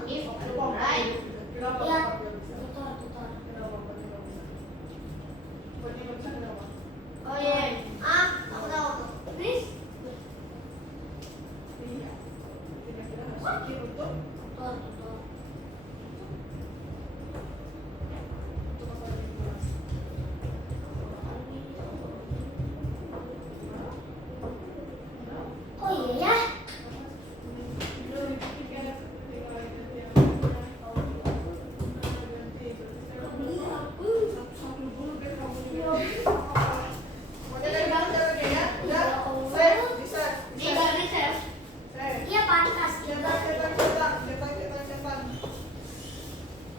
If right. Kenapa? Lihat. Kenapa nggak bisa? Tutor. Kenapa nggak bisa? Buatnya nggak bisa kenapa? Oh iya. Ah, aku tahu. Please. Iya. Kira-kira harus bikin untuk Tutor. untuk apa lagi kelas? Oh iya ya. Tinggal di save. Iya pantas.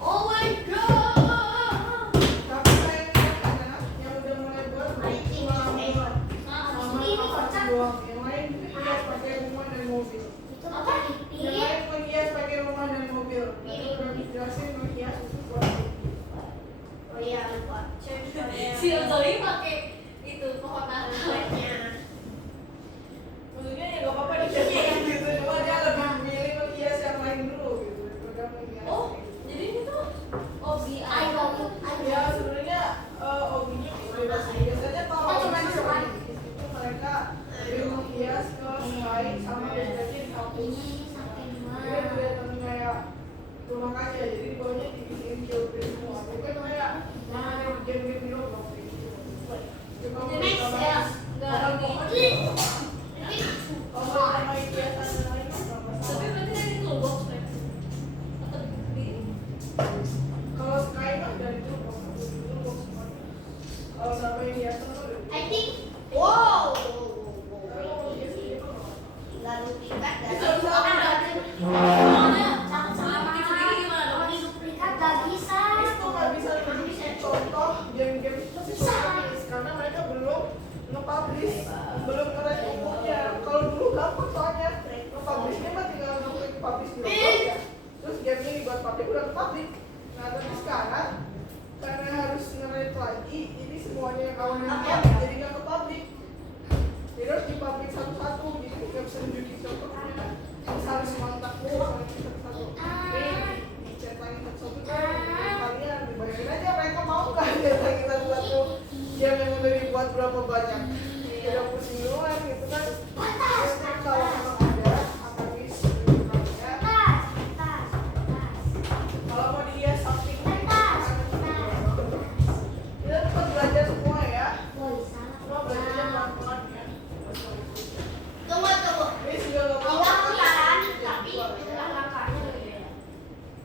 Oh my god. Ini kocak. Itu apa? Oh iya, lupa. Si Zoli pakai itu pohon natalnya. Maksudnya ya gak apa-apa dicat gitu, cuma dia lebih memilih Tadinya ini sampai 2. Ini kelihatan kayak rumah kaca, jadi di bawahnya dibikin geometri semua. Bukan kayak yang game-game di Roblox gitu. Cuma Next ya. Enggak ini. kalau sama hiasan dan lain nggak Tapi masalah. berarti dari toolbox Max. Atau di Kalau Sky mah dari Roblox, semua. Kalau sama hiasan tuh dari I think wow. kalau biasanya mah nggak. Lalu tingkat Bisa bisa Soalnya sama bikin sendiri gimana dong? kalau duplikat gak bisa. itu nggak bisa lebih contoh game-game Bisa. karena mereka belum nge-publish, belum nge-rate umurnya. Kalau dulu gampang soalnya nge-publishnya mah tinggal nge-klik publish di Roblox ya. Terus gamenya dibuat public udah ke-public. Nah tapi sekarang karena harus nge-rate lagi, jadi semuanya yang awalnya jadi nggak ke-public. Jadi harus di-public satu-satu, jadi nggak bisa nunjukin contohnya. Terus harus kontak satu-satu. Chat lagi satu-satu kan kalian dibayangin aja mereka mau kan chat lagi satu-satu yang udah dibuat berapa banyak tidak pusing doang gitu kan. Jadi kalau memang ada akan namanya kalau mau dia something kita cepat belajar semua ya, semua belajarnya pelan-pelan ya. Tunggu. Ini sudah nggak mau Awal putaran tapi langkahnya lebih beda.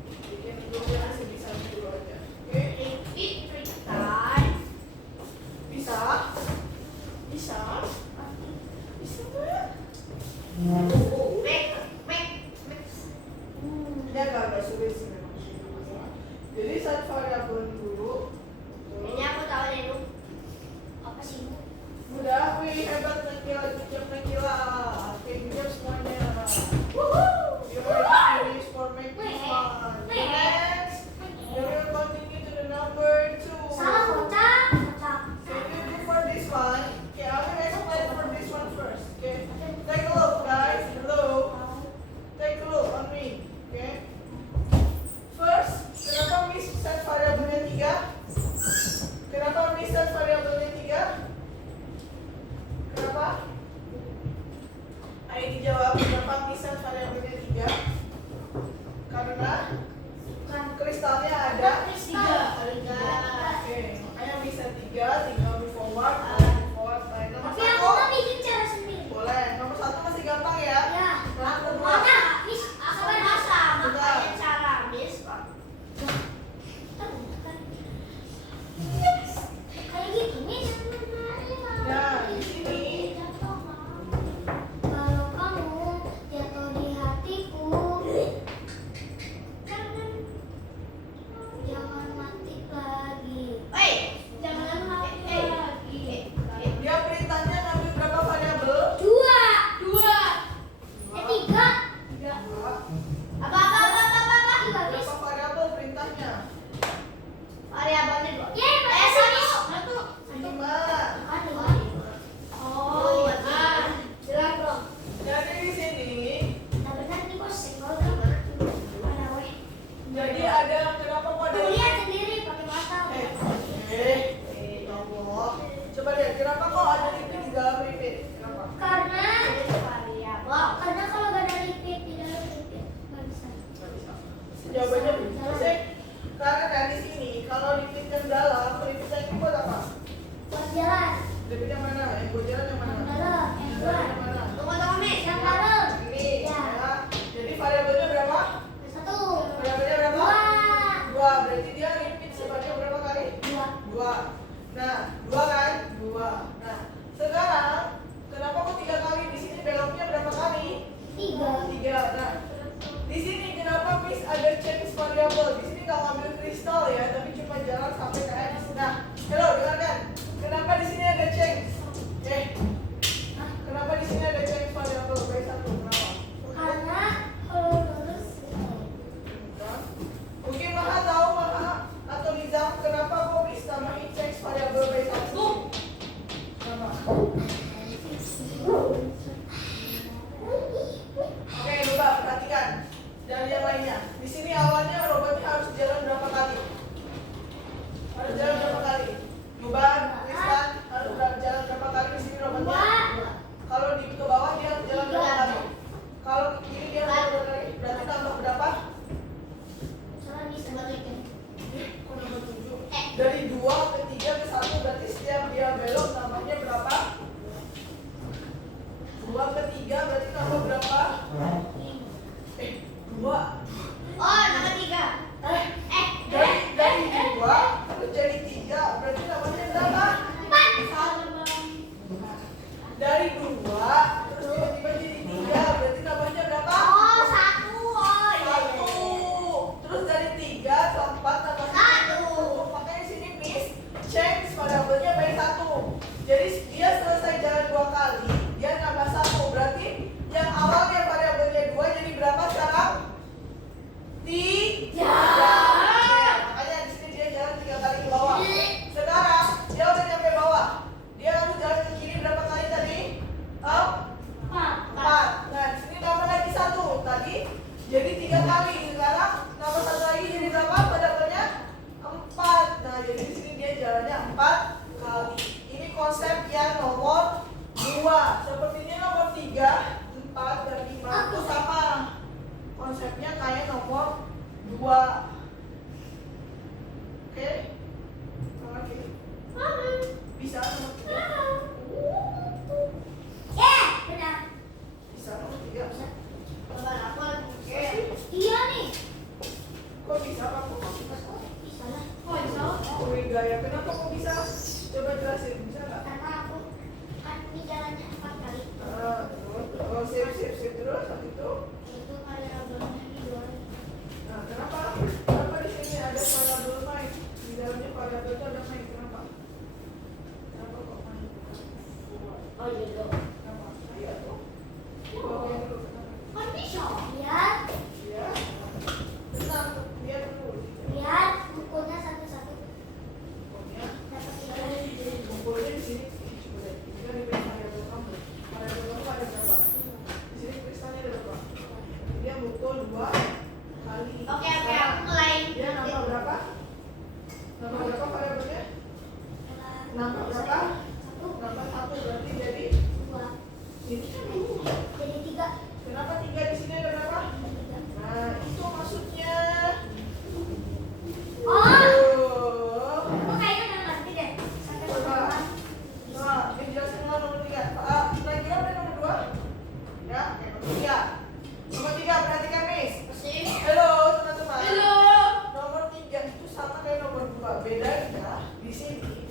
bikin videonya sebisa dulu aja. Oke, Repeat return. bisa bisa nggak? Make. Ini agak sulit sih memang. Jadi set variabel dulu. Ini aku tahu deh lu. Apa sih Bu? Udah, wih hebat Nakila, Nakila. Oke, dijawab semuanya. Woohoo! You are finished for make this one. Next, we will continue to the number 2. Salah kocak. Can you do for this one? Okay, I will explain for this one first. Okay, take a look, guys. Hello. Take a look on me. Okay. First, kenapa Miss set variabelnya 3? Kenapa Miss set variabelnya 3? Kenapa? Ayo dijawab. Kenapa Miss set variabelnya 3? Karena kristalnya ada 3. Oke, makanya bisa 3, tinggal move forward, baik. Nomor Tapi aku 1 mau bikin cara sendiri. boleh. Nomor 1 masih gampang ya. Ya. Nomor kedua. Mana? Miss, Aku sabar, Mas. masa makanya cara bis. Kayak gitu nih. Nah, di sini Kalau kamu jatuh di hatiku, jangan mati lagi. Jangan mati lagi. dia perintahnya ngambil berapa variabel? 2. 3. Apa? Miss. Berapa variabel perintahnya? Variabelnya 2. Yeay, berhasil, Miss. 5. Oh, Jelas dong. Jadi di sini, Nah benar nih bos, senggol dong. Mana weh? jadi ada kenapa kok ada? Tuh lihat sendiri pakai mata. Ya Allah. Coba lihat, kenapa kok ada repeat di dalam repeat? Kenapa? Karena kalau gak ada repeat di dalam repeat nggak bisa. Nggak bisa. Jawabannya bisa. Karena kan di sini kalau repeat yang dalam, repeat yang buat apa? Buat jalan. Repeat yang mana? Yang buat jalan yang mana? Yang dalam, yang Yang luar. mana? Tunggu, Miss. Yang dalam. Ini. Ya. Ya. Jadi variabelnya berapa? 1. Variabelnya berapa? 2. 2. Berarti dia repeat sebanyak berapa kali? 2. 2. Nah, 2 kan? 2. Nah, sekarang kenapa kok 3 kali? Di sini beloknya berapa kali? 3. 3. Nah, di sini kenapa Miss ada change variable? Di sini nggak ngambil kristal ya, tapi cuma jalan sampai ke X. Nah, hello, dengarkan. Kenapa di sini ada change? Kenapa di sini ada change variable? Baik satu. Kenapa? Karena kalau lurus. Mungkin Maha tahu atau Nizam kenapa kok Miss tambahin change variable baik satu? Kenapa? Oke, coba perhatikan dari yang lainnya. Di sini awalnya robotnya harus jalan berapa kali? Tadi jadi 3 kali. Sekarang nambah 1 lagi jadi berapa? Variabelnya 4. Nah, jadi di sini dia jalannya 4 kali. Ini konsep yang nomor 2. Sepertinya nomor 3, 4 dan 5 itu sama. Konsepnya kayak nomor 2. Oke? Oke. Bisa nomor 3? Benar. Bisa nomor 3? Oke. Iya nih. Kok bisa kamu? Bisa lah. Oh, bisa. Oh, gaya. Kenapa kok bisa? Coba jelasin, bisa nggak? Karena aku kan ini jalannya 4 kali. Terus, sip. Terus, habis itu? Itu variabelnya di 2. Nah, kenapa? Kenapa di sini ada variabel main? Di dalamnya variabel itu ada main. Kenapa? Kenapa kok main? Oh, gitu. Kenapa? Iya tuh. Di bawahnya dulu. Kenapa? Kan bisa. Lihat. Iya. Tenang, lihat dulu. Lihat bukunya satu-satu. Pokoknya, Dapat 3. kumpulnya di sini. Coba lihat. Ini kan di variabel kamu. Variabel kamu ada berapa? Di sini kristalnya ada berapa? Dia mukul 2 kali. Oke, aku mulai. Dia nambah berapa? Nambah berapa variabelnya? Nambah berapa? Nambah 1 berarti jadi 2. ini kan 2. Jadi 3. Kenapa 3 di sini ada berapa? Nah, itu maksudnya. Oh. Oh. Aku kayaknya udah ngerti deh. Sampai Coba. nomor 1. Nah, dijelasin dulu nomor 3. Kira-kira udah nomor 2? Ya, nomor 3. Nomor 3, perhatikan Miss. Halo teman-teman. Halo. Nomor 3 itu sama kayak nomor 2. Bedanya di sini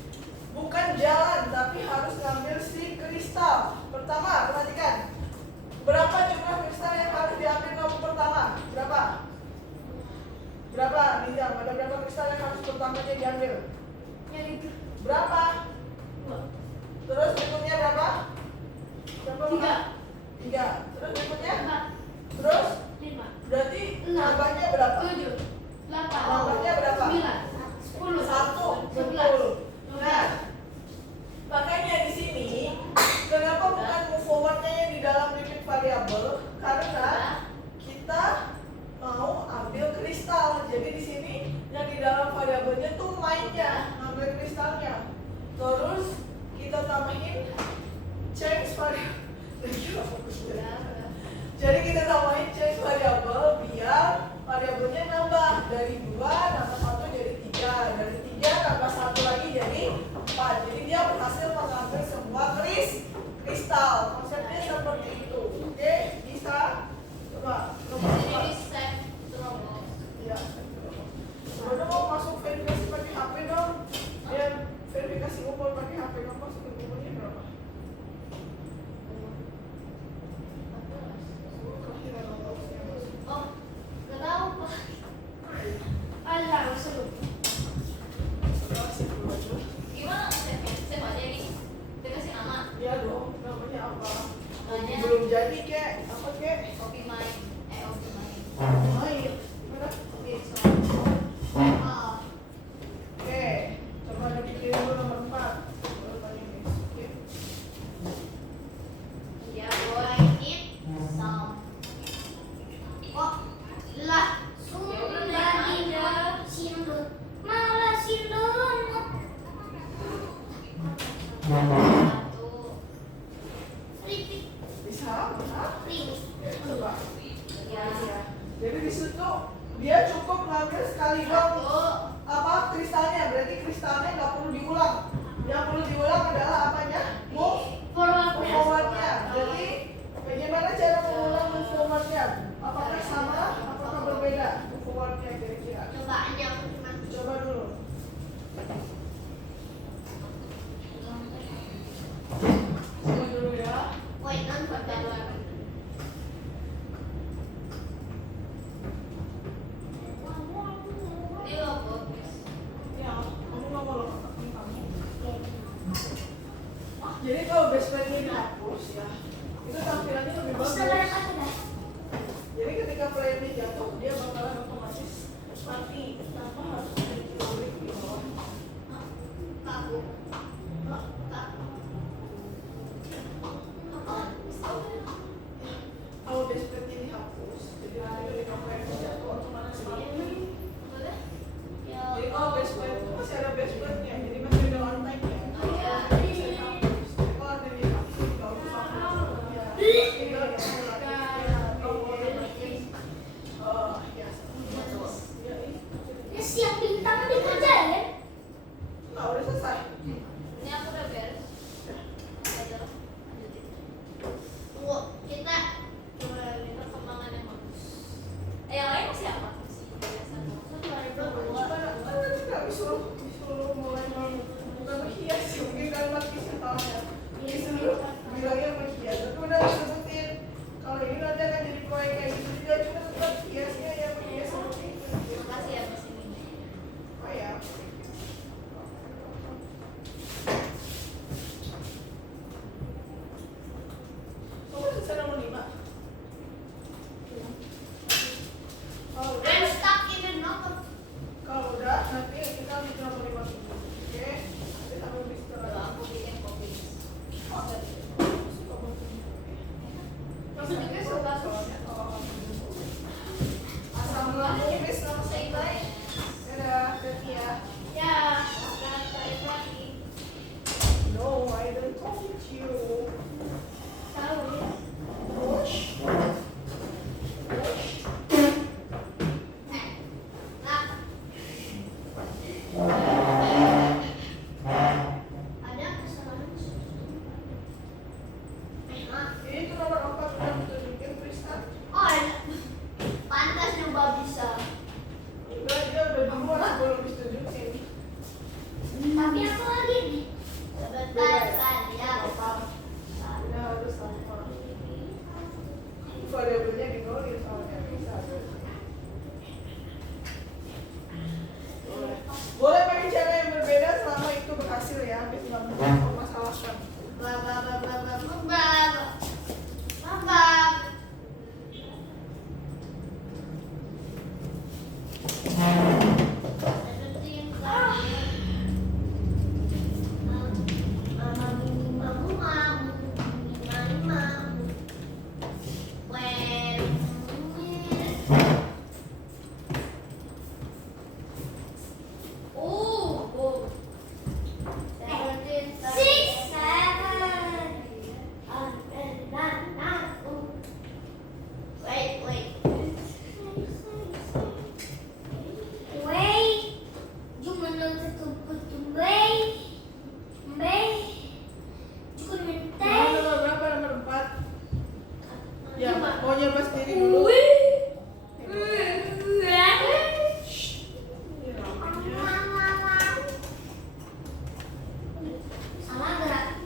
bukan jalan tapi harus ngambil si kristal. Pertama, perhatikan. Berapa jumlah kristal yang harus diambil nomor pertama? Berapa? Berapa? Nizam, ada berapa kristal yang harus pertamanya diambil? Yang itu. Berapa? 2. Terus berikutnya berapa? Berapa? 3. 3. Terus berikutnya? 4. Terus 5. berarti 6. nambahnya berapa? 7. 8. Nambahnya berapa? 9. 10. 1. 11. Betul. Nah, makanya di sini kenapa bukan move forwardnya yang di dalam limit variabel? Karena kita mau ambil kristal. Jadi di sini yang di dalam variabelnya tuh mainnya ngambil kristalnya. Terus kita tambahin change variabel. Jadi kita tambahin change variabel biar variabelnya nambah dari 2 nambah 1 jadi 3, dari 3 nambah 1 lagi jadi 4. Jadi dia berhasil mengambil semua kristal. Konsepnya seperti itu. Oke, bisa? Coba nomor 4. Ya. Coba mau masuk verifikasi pakai HP dong. Biar verifikasi umur pakai HP kamu masukin umurnya berapa? Kelahiran nomor usia masuk. Oh, gak tahu Pak. Alah, seru. Kasih dulu aja. Gimana konsepnya? Saya aja nih. Kita kasih nama. Iya dong, namanya apa? Namanya Belum jadi kek, apa kek? Kopi Main. Kopi Main. Main. Gimana? Oke, coba dipikirin dulu nomor 4. Baru tanya nih. Oke. Ya, boy, eat some. Oh, lah. Sunda sindut. Malah sindut. Satu. Ripik. Bisa? Bisa? Ripik. Oke, coba. Ya. Ya. Jadi di situ dia cukup ngambil sekali dong apa kristalnya. Berarti kristalnya nggak perlu diulang. Yang perlu diulang adalah apanya? Move forwardnya. Jadi bagaimana cara mengulang move forwardnya? Apakah sama? Apakah berbeda? Move forwardnya kira-kira. Cobaannya aku cuma Coba dulu. Coba dulu ya. poinan pertama. Ini logo. Ya, kamu nggak mau loh kamu. Jadi kalau best friend-nya dihapus ya, itu tampilannya lebih bagus. Saudara kata dah. Oh, I'm udah. stuck in the number. Kalau udah, nanti kita bikin nomor 57. Oke? Nanti sampai habis itu. Aku bikin kopi. Oh, tadi. Suka banget. Aku juga suka. Soalnya, Assalamualaikum, Miss. Nama saya Ibai. Dadah, hati ya. Ya, sekarang balik lagi. No, I don't talk with you. Tahu ya. Push. Nah. Ada kesalahan. Itu nomor 4 udah ditunjukin, Tristan. Oh, pantas coba bisa. Udah, dia udah duluan sebelum ditunjukin. Tapi aku lagi nih. Sebentar saja. Ya, harus sama. Variabelnya ditulis soalnya bisa. Boleh pakai cara yang berbeda selama itu berhasil ya, habis nggak mempermasalahkan. Nomor berapa? Nomor 4. Ya, mau nyoba sendiri dulu. Ini namanya. Salah gerak.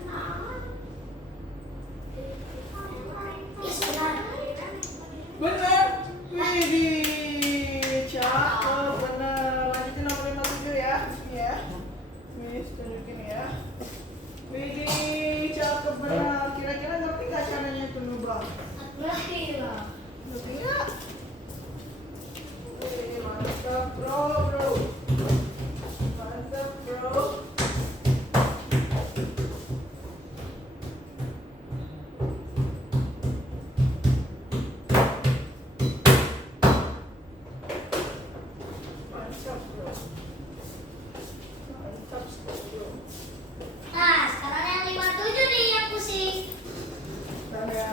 Bener. Widih, cakep, bener. Lanjutin nomor 57 ya, Miss ya. Miss tunjukin ya. Widih, cakep bener. Kira-kira ngerti nggak caranya itu nubang? Ngerti lah. Ngerti nggak? Widih, mantap bro, bro. Mantap bro. Mantap bro. Mantap bro. Nah, sekarang yang 57 nih yang pusing. Dan ya.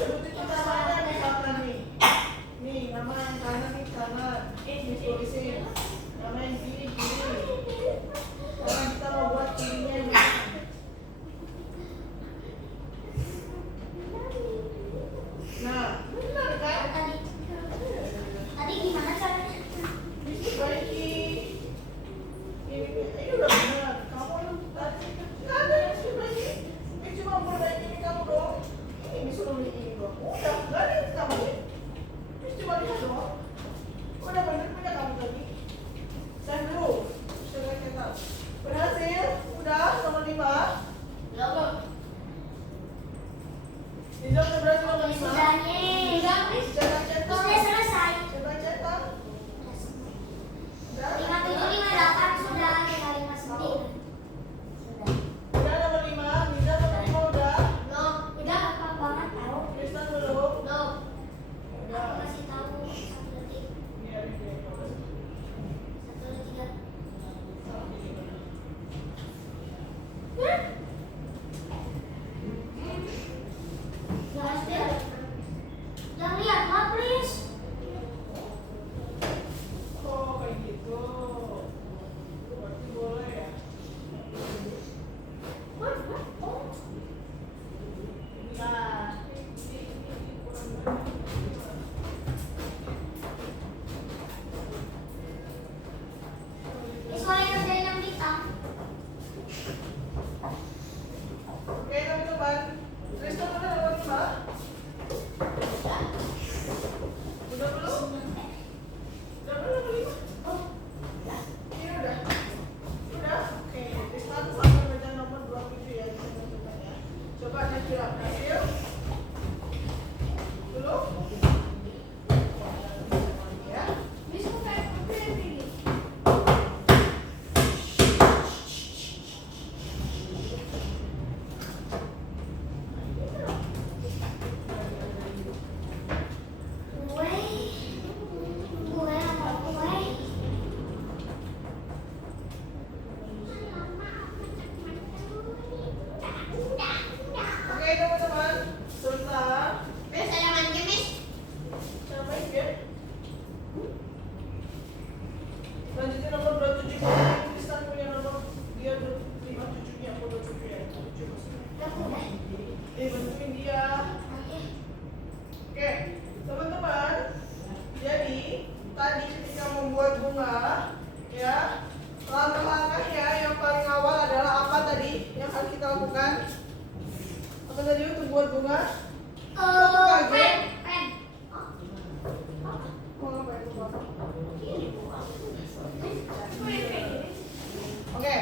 Sebutin tuh namanya misalkan nih. Nih, nama yang kanan nih kanan. Ditulisin. Nama yang kiri kiri. Sekarang kita mau buat kirinya nih. Nah, benar kan? Tadi gimana caranya? Diperbaiki. Ini udah benar. Kamu tadi nggak ada yang diperbaiki. Ini cuma memperbaiki ini kamu doang. Ini disuruh beli ini doang. Udah, nggak ada yang ditambahin. Ini cuma lihat doang. Udah benar punya kamu tadi. Saya dulu. Saya cetak. Berhasil? Udah nomor 5. Belum. Nizam udah berhasil nomor 5. Sudah nih. Cetak. Sudah selesai. Cetak. Udah. 5758 sudah, tinggal 59. Sudah. Udah nomor 5. Nizam nomor 5 udah. Belum. Udah gampang banget tahu. Tristan belum. Belum. Udah. Aku kasih tahu 1 detik. Biar dia. 1 detik. Jangan lihat, Ma, please. Oh, kayak gitu. Berarti boleh ya? Nah. Ini soalnya kerjain yang hitam. Oke, teman-teman. Tristan udah nomor 5. Udah belum? Udah belum nomor 5? Oh, Ini udah. Udah. Oke, Tristan sampai baca nomor 27 ya, teman-teman ya. Coba dikira hasil. Belum? Ya. Bisa kayak ini. kue sama kue. Oke, teman-teman. Sebentar. Miss, ada main game, Miss? Saya main game. Lanjutin nomor 27. Tristan punya nomor dia 5 cucunya, aku 27 ya. 7 maksudnya. Udah. Bantuin dia. Oke. Oke, teman-teman. Jadi tadi ketika membuat bunga, ya langkah-langkahnya yang paling awal adalah apa tadi yang harus kita lakukan? Apa tadi untuk buat bunga? Pen. Mau ngapain bunga? Oke,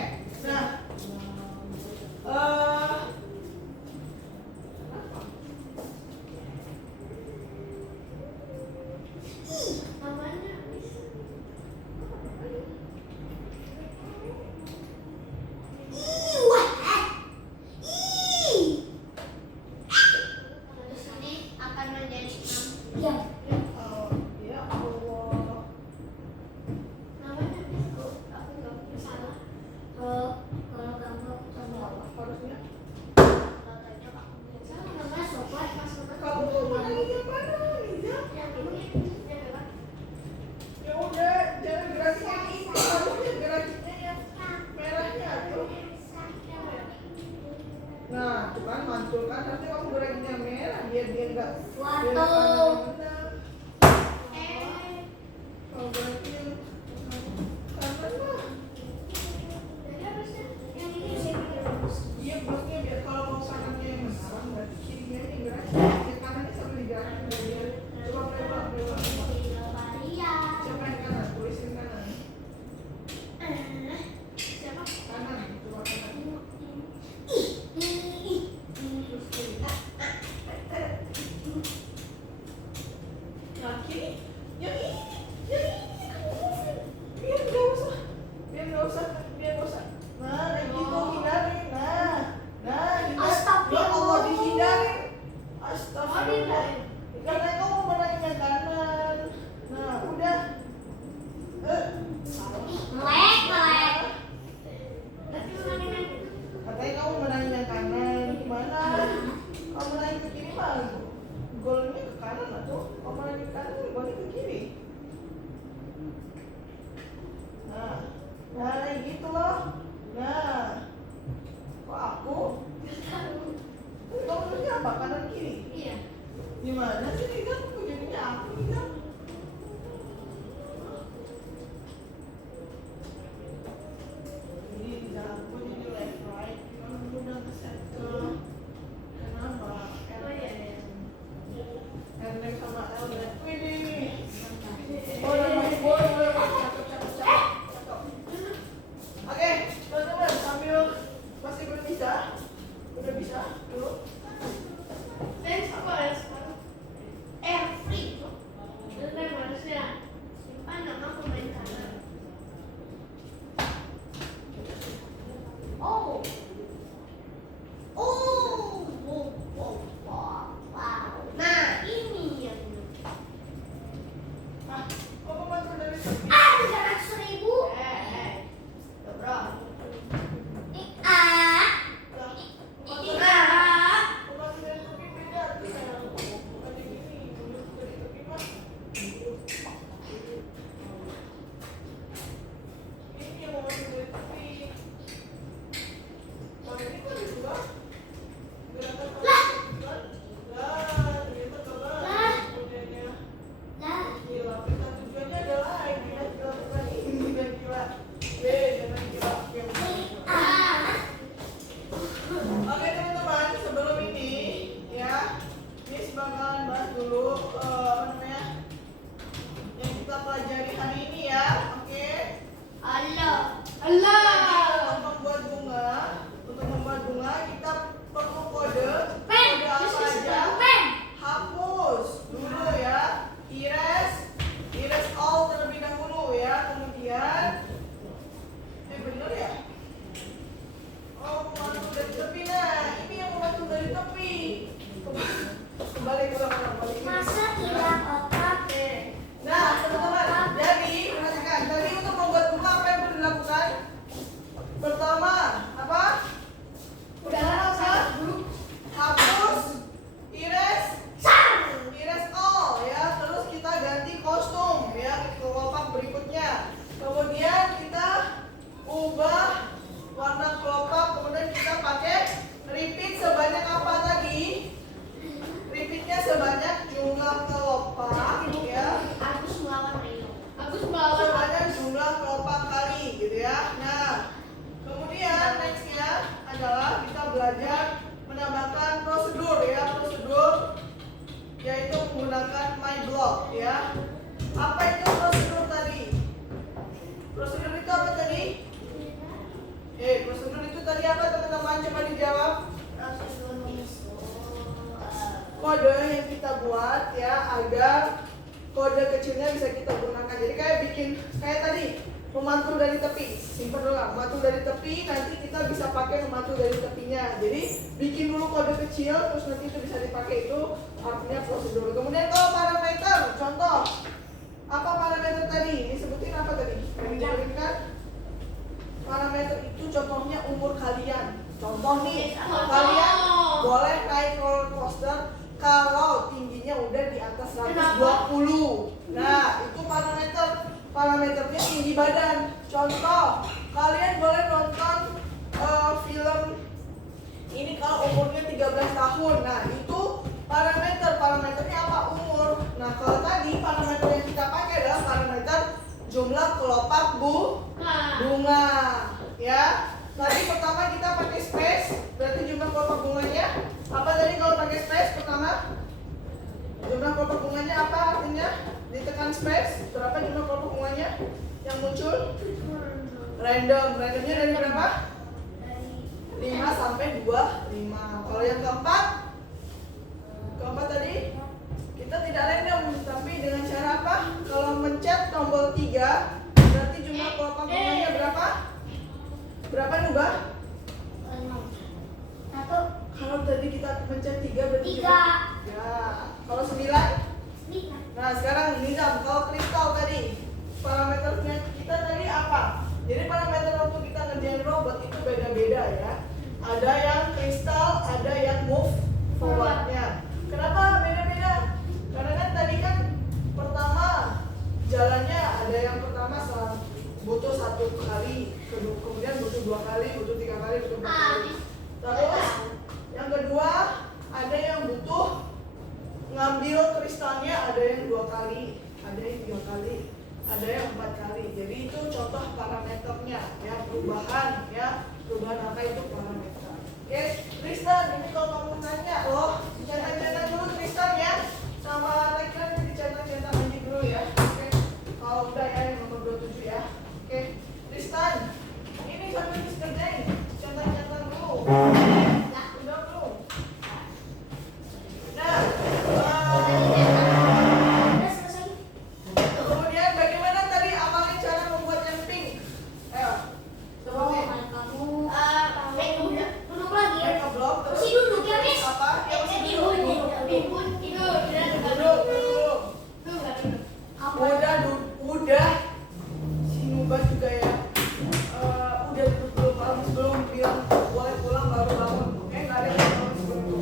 nah, Namanya, Miss. Terus ini akan menjadi 6. Iya. ya Allah. Namanya, Miss. Aku nggak salah. Kalau kamu sama apa? Harusnya Katanya kamu salah. Namanya Sobat, Mas Sobat. kalau mau menangin yang mana, Liza? Yang ini, yang berapa? Ya udah, jangan gerakin yang itu, harusnya gerakinnya yang merahnya tuh. Nah, tuh kan mantul kan, harusnya kamu gerakin yang merah biar dia enggak Waduh. Kalau gerakin kanan mah, Yang ini saya pikir bagus. dia bloknya biar kalau mau kanannya yang besar, berarti kirinya ini gerakin, yang kanannya sambil digerakin biar dia coba pelewat. Siapa yang kanan? Tulisin kanan. Siapa? Kanan, coba kanan. Terus kiri. Nah, kiri. Yang ini. Kamu movin. Biar nggak usah. Nah, kayak gitu hindarin. Nah, hindarin. Ya Allah, dihindarin. Astagfirullah. Karena kamu menangin yang kanan. Nah, udah. Melek. Katanya kamu menangin yang kanan. Gimana? Kamu menangin ke kiri mah kanan atau mana di kanan balik ke kiri. Nah gitu loh. Nah, kok aku? Kamu tulisnya apa? Kanan kiri? Iya. Gimana sih nih kan? Kok jadinya aku nih kan? Ini aku jadi left right. Kamu udah ke center. Kenapa? Oh iya ya. R sama L dan Widih. Boleh. Cakep. Oke, teman-teman sambil masih belum bisa, udah bisa dulu. Thanks apa ya sekarang? Free. Bener harusnya simpan nama pemain kanan. Oh. Wow. Nah, ini yang Ah, kamu bantu dari sini. 300.000. Dobro. Ah. Lah, Ini bantu dari tepi beda tuh sayang. Bukan yang ini, dulu dari tepi mah. Ini yang mau bantu dari tepi. Kalau ini kan juga gerakan kan? Lah, ternyata kebalik kemudiannya. Nah, Gila, kita tujuannya adalah gila bukan ini dan gila. Jangan gila. Oke teman-teman, sebelum ini ya, Miss bakalan bahas dulu apa namanya yang kita pelajari hari ini ya, oke? Allah. Untuk membuat bunga kita perlu kode Pen. apa aja? Pen. Hapus dulu ya, erase all terlebih dahulu ya, kemudian bener ya? Oh, membantu dari tepi. Nah, ini yang membantu dari tepi. Kembali balik. Masa hilang otak? Nah, teman-teman, jadi perhatikan. Tadi untuk membuat bunga apa yang perlu dilakukan? Pertama, apa? Hapus, erase all ya. Terus kita ganti kostum ya ke kelopak berikutnya. Kemudian kita ubah warna kelopak, kemudian kita pakai repeat sebanyak apa tadi? Repeatnya sebanyak jumlah kelopak ya. Agus melawan Rio. Sebanyak jumlah kelopak kali gitu ya. Nah, kemudian nextnya adalah kita belajar menambahkan prosedur ya, yaitu menggunakan my block ya. Apa itu prosedur tadi? Prosedur itu apa tadi? Prosedur itu tadi apa teman-teman? Coba dijawab. Kode yang kita buat ya agar kode kecilnya bisa kita gunakan. Jadi kayak tadi memantul dari tepi. Simpen dulu lah, memantul dari tepi. Nanti kita bisa pakai memantul dari tepinya. Jadi bikin dulu kode kecil, terus nanti itu bisa dipakai, itu artinya prosedur. Kemudian kalau parameter, contoh apa parameter tadi? Disebutin apa tadi? Yang dijadikan parameter itu contohnya umur kalian. Contoh nih, kalian boleh naik roller coaster kalau tingginya udah di atas 120. Nah, itu parameternya tinggi badan. Contoh, kalian boleh nonton film ini kalau umurnya 13 tahun. Nah, itu parameternya apa? Umur. Nah, kalau tadi parameter yang kita pakai adalah parameter jumlah kelopak bunga ya. Tadi pertama kita pakai space, berarti jumlah kelopak bunganya apa tadi kalau pakai space? Pertama jumlah kelopak bunganya apa artinya? Ditekan space, berapa jumlah kelopak bunganya yang muncul? Randomnya dari berapa? 5 sampai 25. Kalau yang keempat tadi kita tidak random, tapi dengan cara apa? Kalau mencet tombol 3, berarti jumlah kelopak bunganya berapa? Berapa nih, Mbak? 1. Kalau tadi kita mencet 3 berarti 3. Ya. Kalau 9? Nah, sekarang nizam. Kalau kristal tadi parameternya kita tadi apa? Jadi parameter waktu kita ngerjain robot itu beda-beda ya. Ada yang kristal, ada yang move forwardnya. Kenapa beda-beda? Karena butuh 1 kali, kemudian butuh 2 kali, butuh 3 kali, butuh 4 kali. Terus yang kedua ada yang butuh ngambil kristalnya, ada yang 2 kali, ada yang 3 kali, ada yang 4 kali. Jadi itu contoh parameternya ya, perubahan apa itu parameter. Oke, Tristan, ini kalau kamu nanya loh, centang-centang dulu Tristan ya, sama Lekran dicentak-centang aja dulu ya. Oke, kalau udah ya yang nomor 27 ya. Oke, Tristan, ini sambil dikerjain, centang-centang dulu. Udah belum? Nah, Udah selesai. kemudian bagaimana tadi amalin cara membuat yang pink? Ayo, Oh, sebutin. kamu duduk lagi ya. Make a block terus. Masih duduk ya, Miss? Apa? Ya masih duduk. Duduk. Udah. Si Nubat juga ya. Udah duduk dulu Pak, sebelum bilang boleh pulang baru bangun. Nggak ada yang bangun sebelum itu.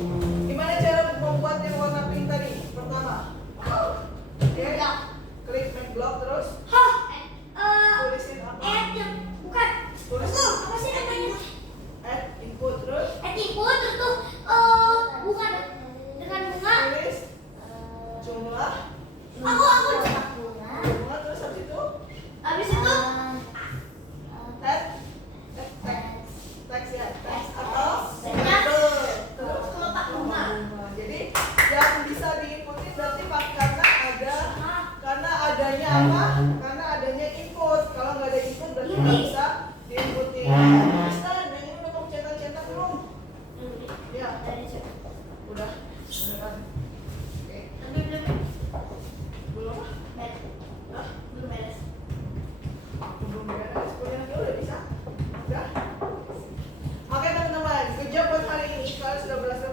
Gimana cara membuat yang warna pink tadi? Pertama, oke, klik make block terus. Hah? Tulisin apa? Bukan. Tulisin Apa sih namanya? add input terus. Input terus tuh bukan dengan bunga. Tulis jumlah. Aku Jumlah terus habis itu habis itu teks ya, teks atau Ya. terus Letak bunga. Jadi yang bisa diikuti berarti karena adanya apa? Karena adanya input. Kalau nggak ada input berarti nggak bisa diikuti. Bisa, dan ini udah kamu cetak belum? Ya, udah. Beneran. Oke, belum? Hah? Belum beres. Kemudian nanti udah bisa. Udah. Oke teman-teman, good job buat hari ini. Kalian sudah berhasil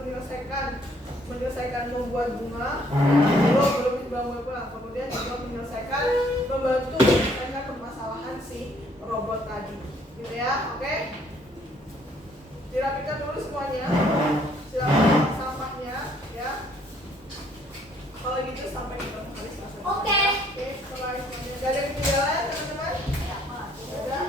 menyelesaikan membuat bunga. Belum pulang. Kemudian juga menyelesaikan membantu menyelesaikan permasalahan si robot tadi. Gitu ya, oke? Dirapikan dulu semuanya. Silakan sampahnya, ya. Kalau gitu sampai ketemu hari Selasa. Oke. Oke, setelah semuanya. Gak ada ketinggalan teman-teman? Udah.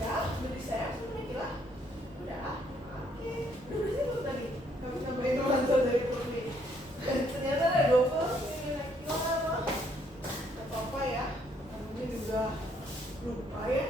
Udah disayang semuanya gila. Udah. Oke. Udah bersih belum tadi? Kami tambahin mantel dari Putri. Ternyata ada 20 kilo apa? Gak apa-apa ya. Ini juga lupa ya.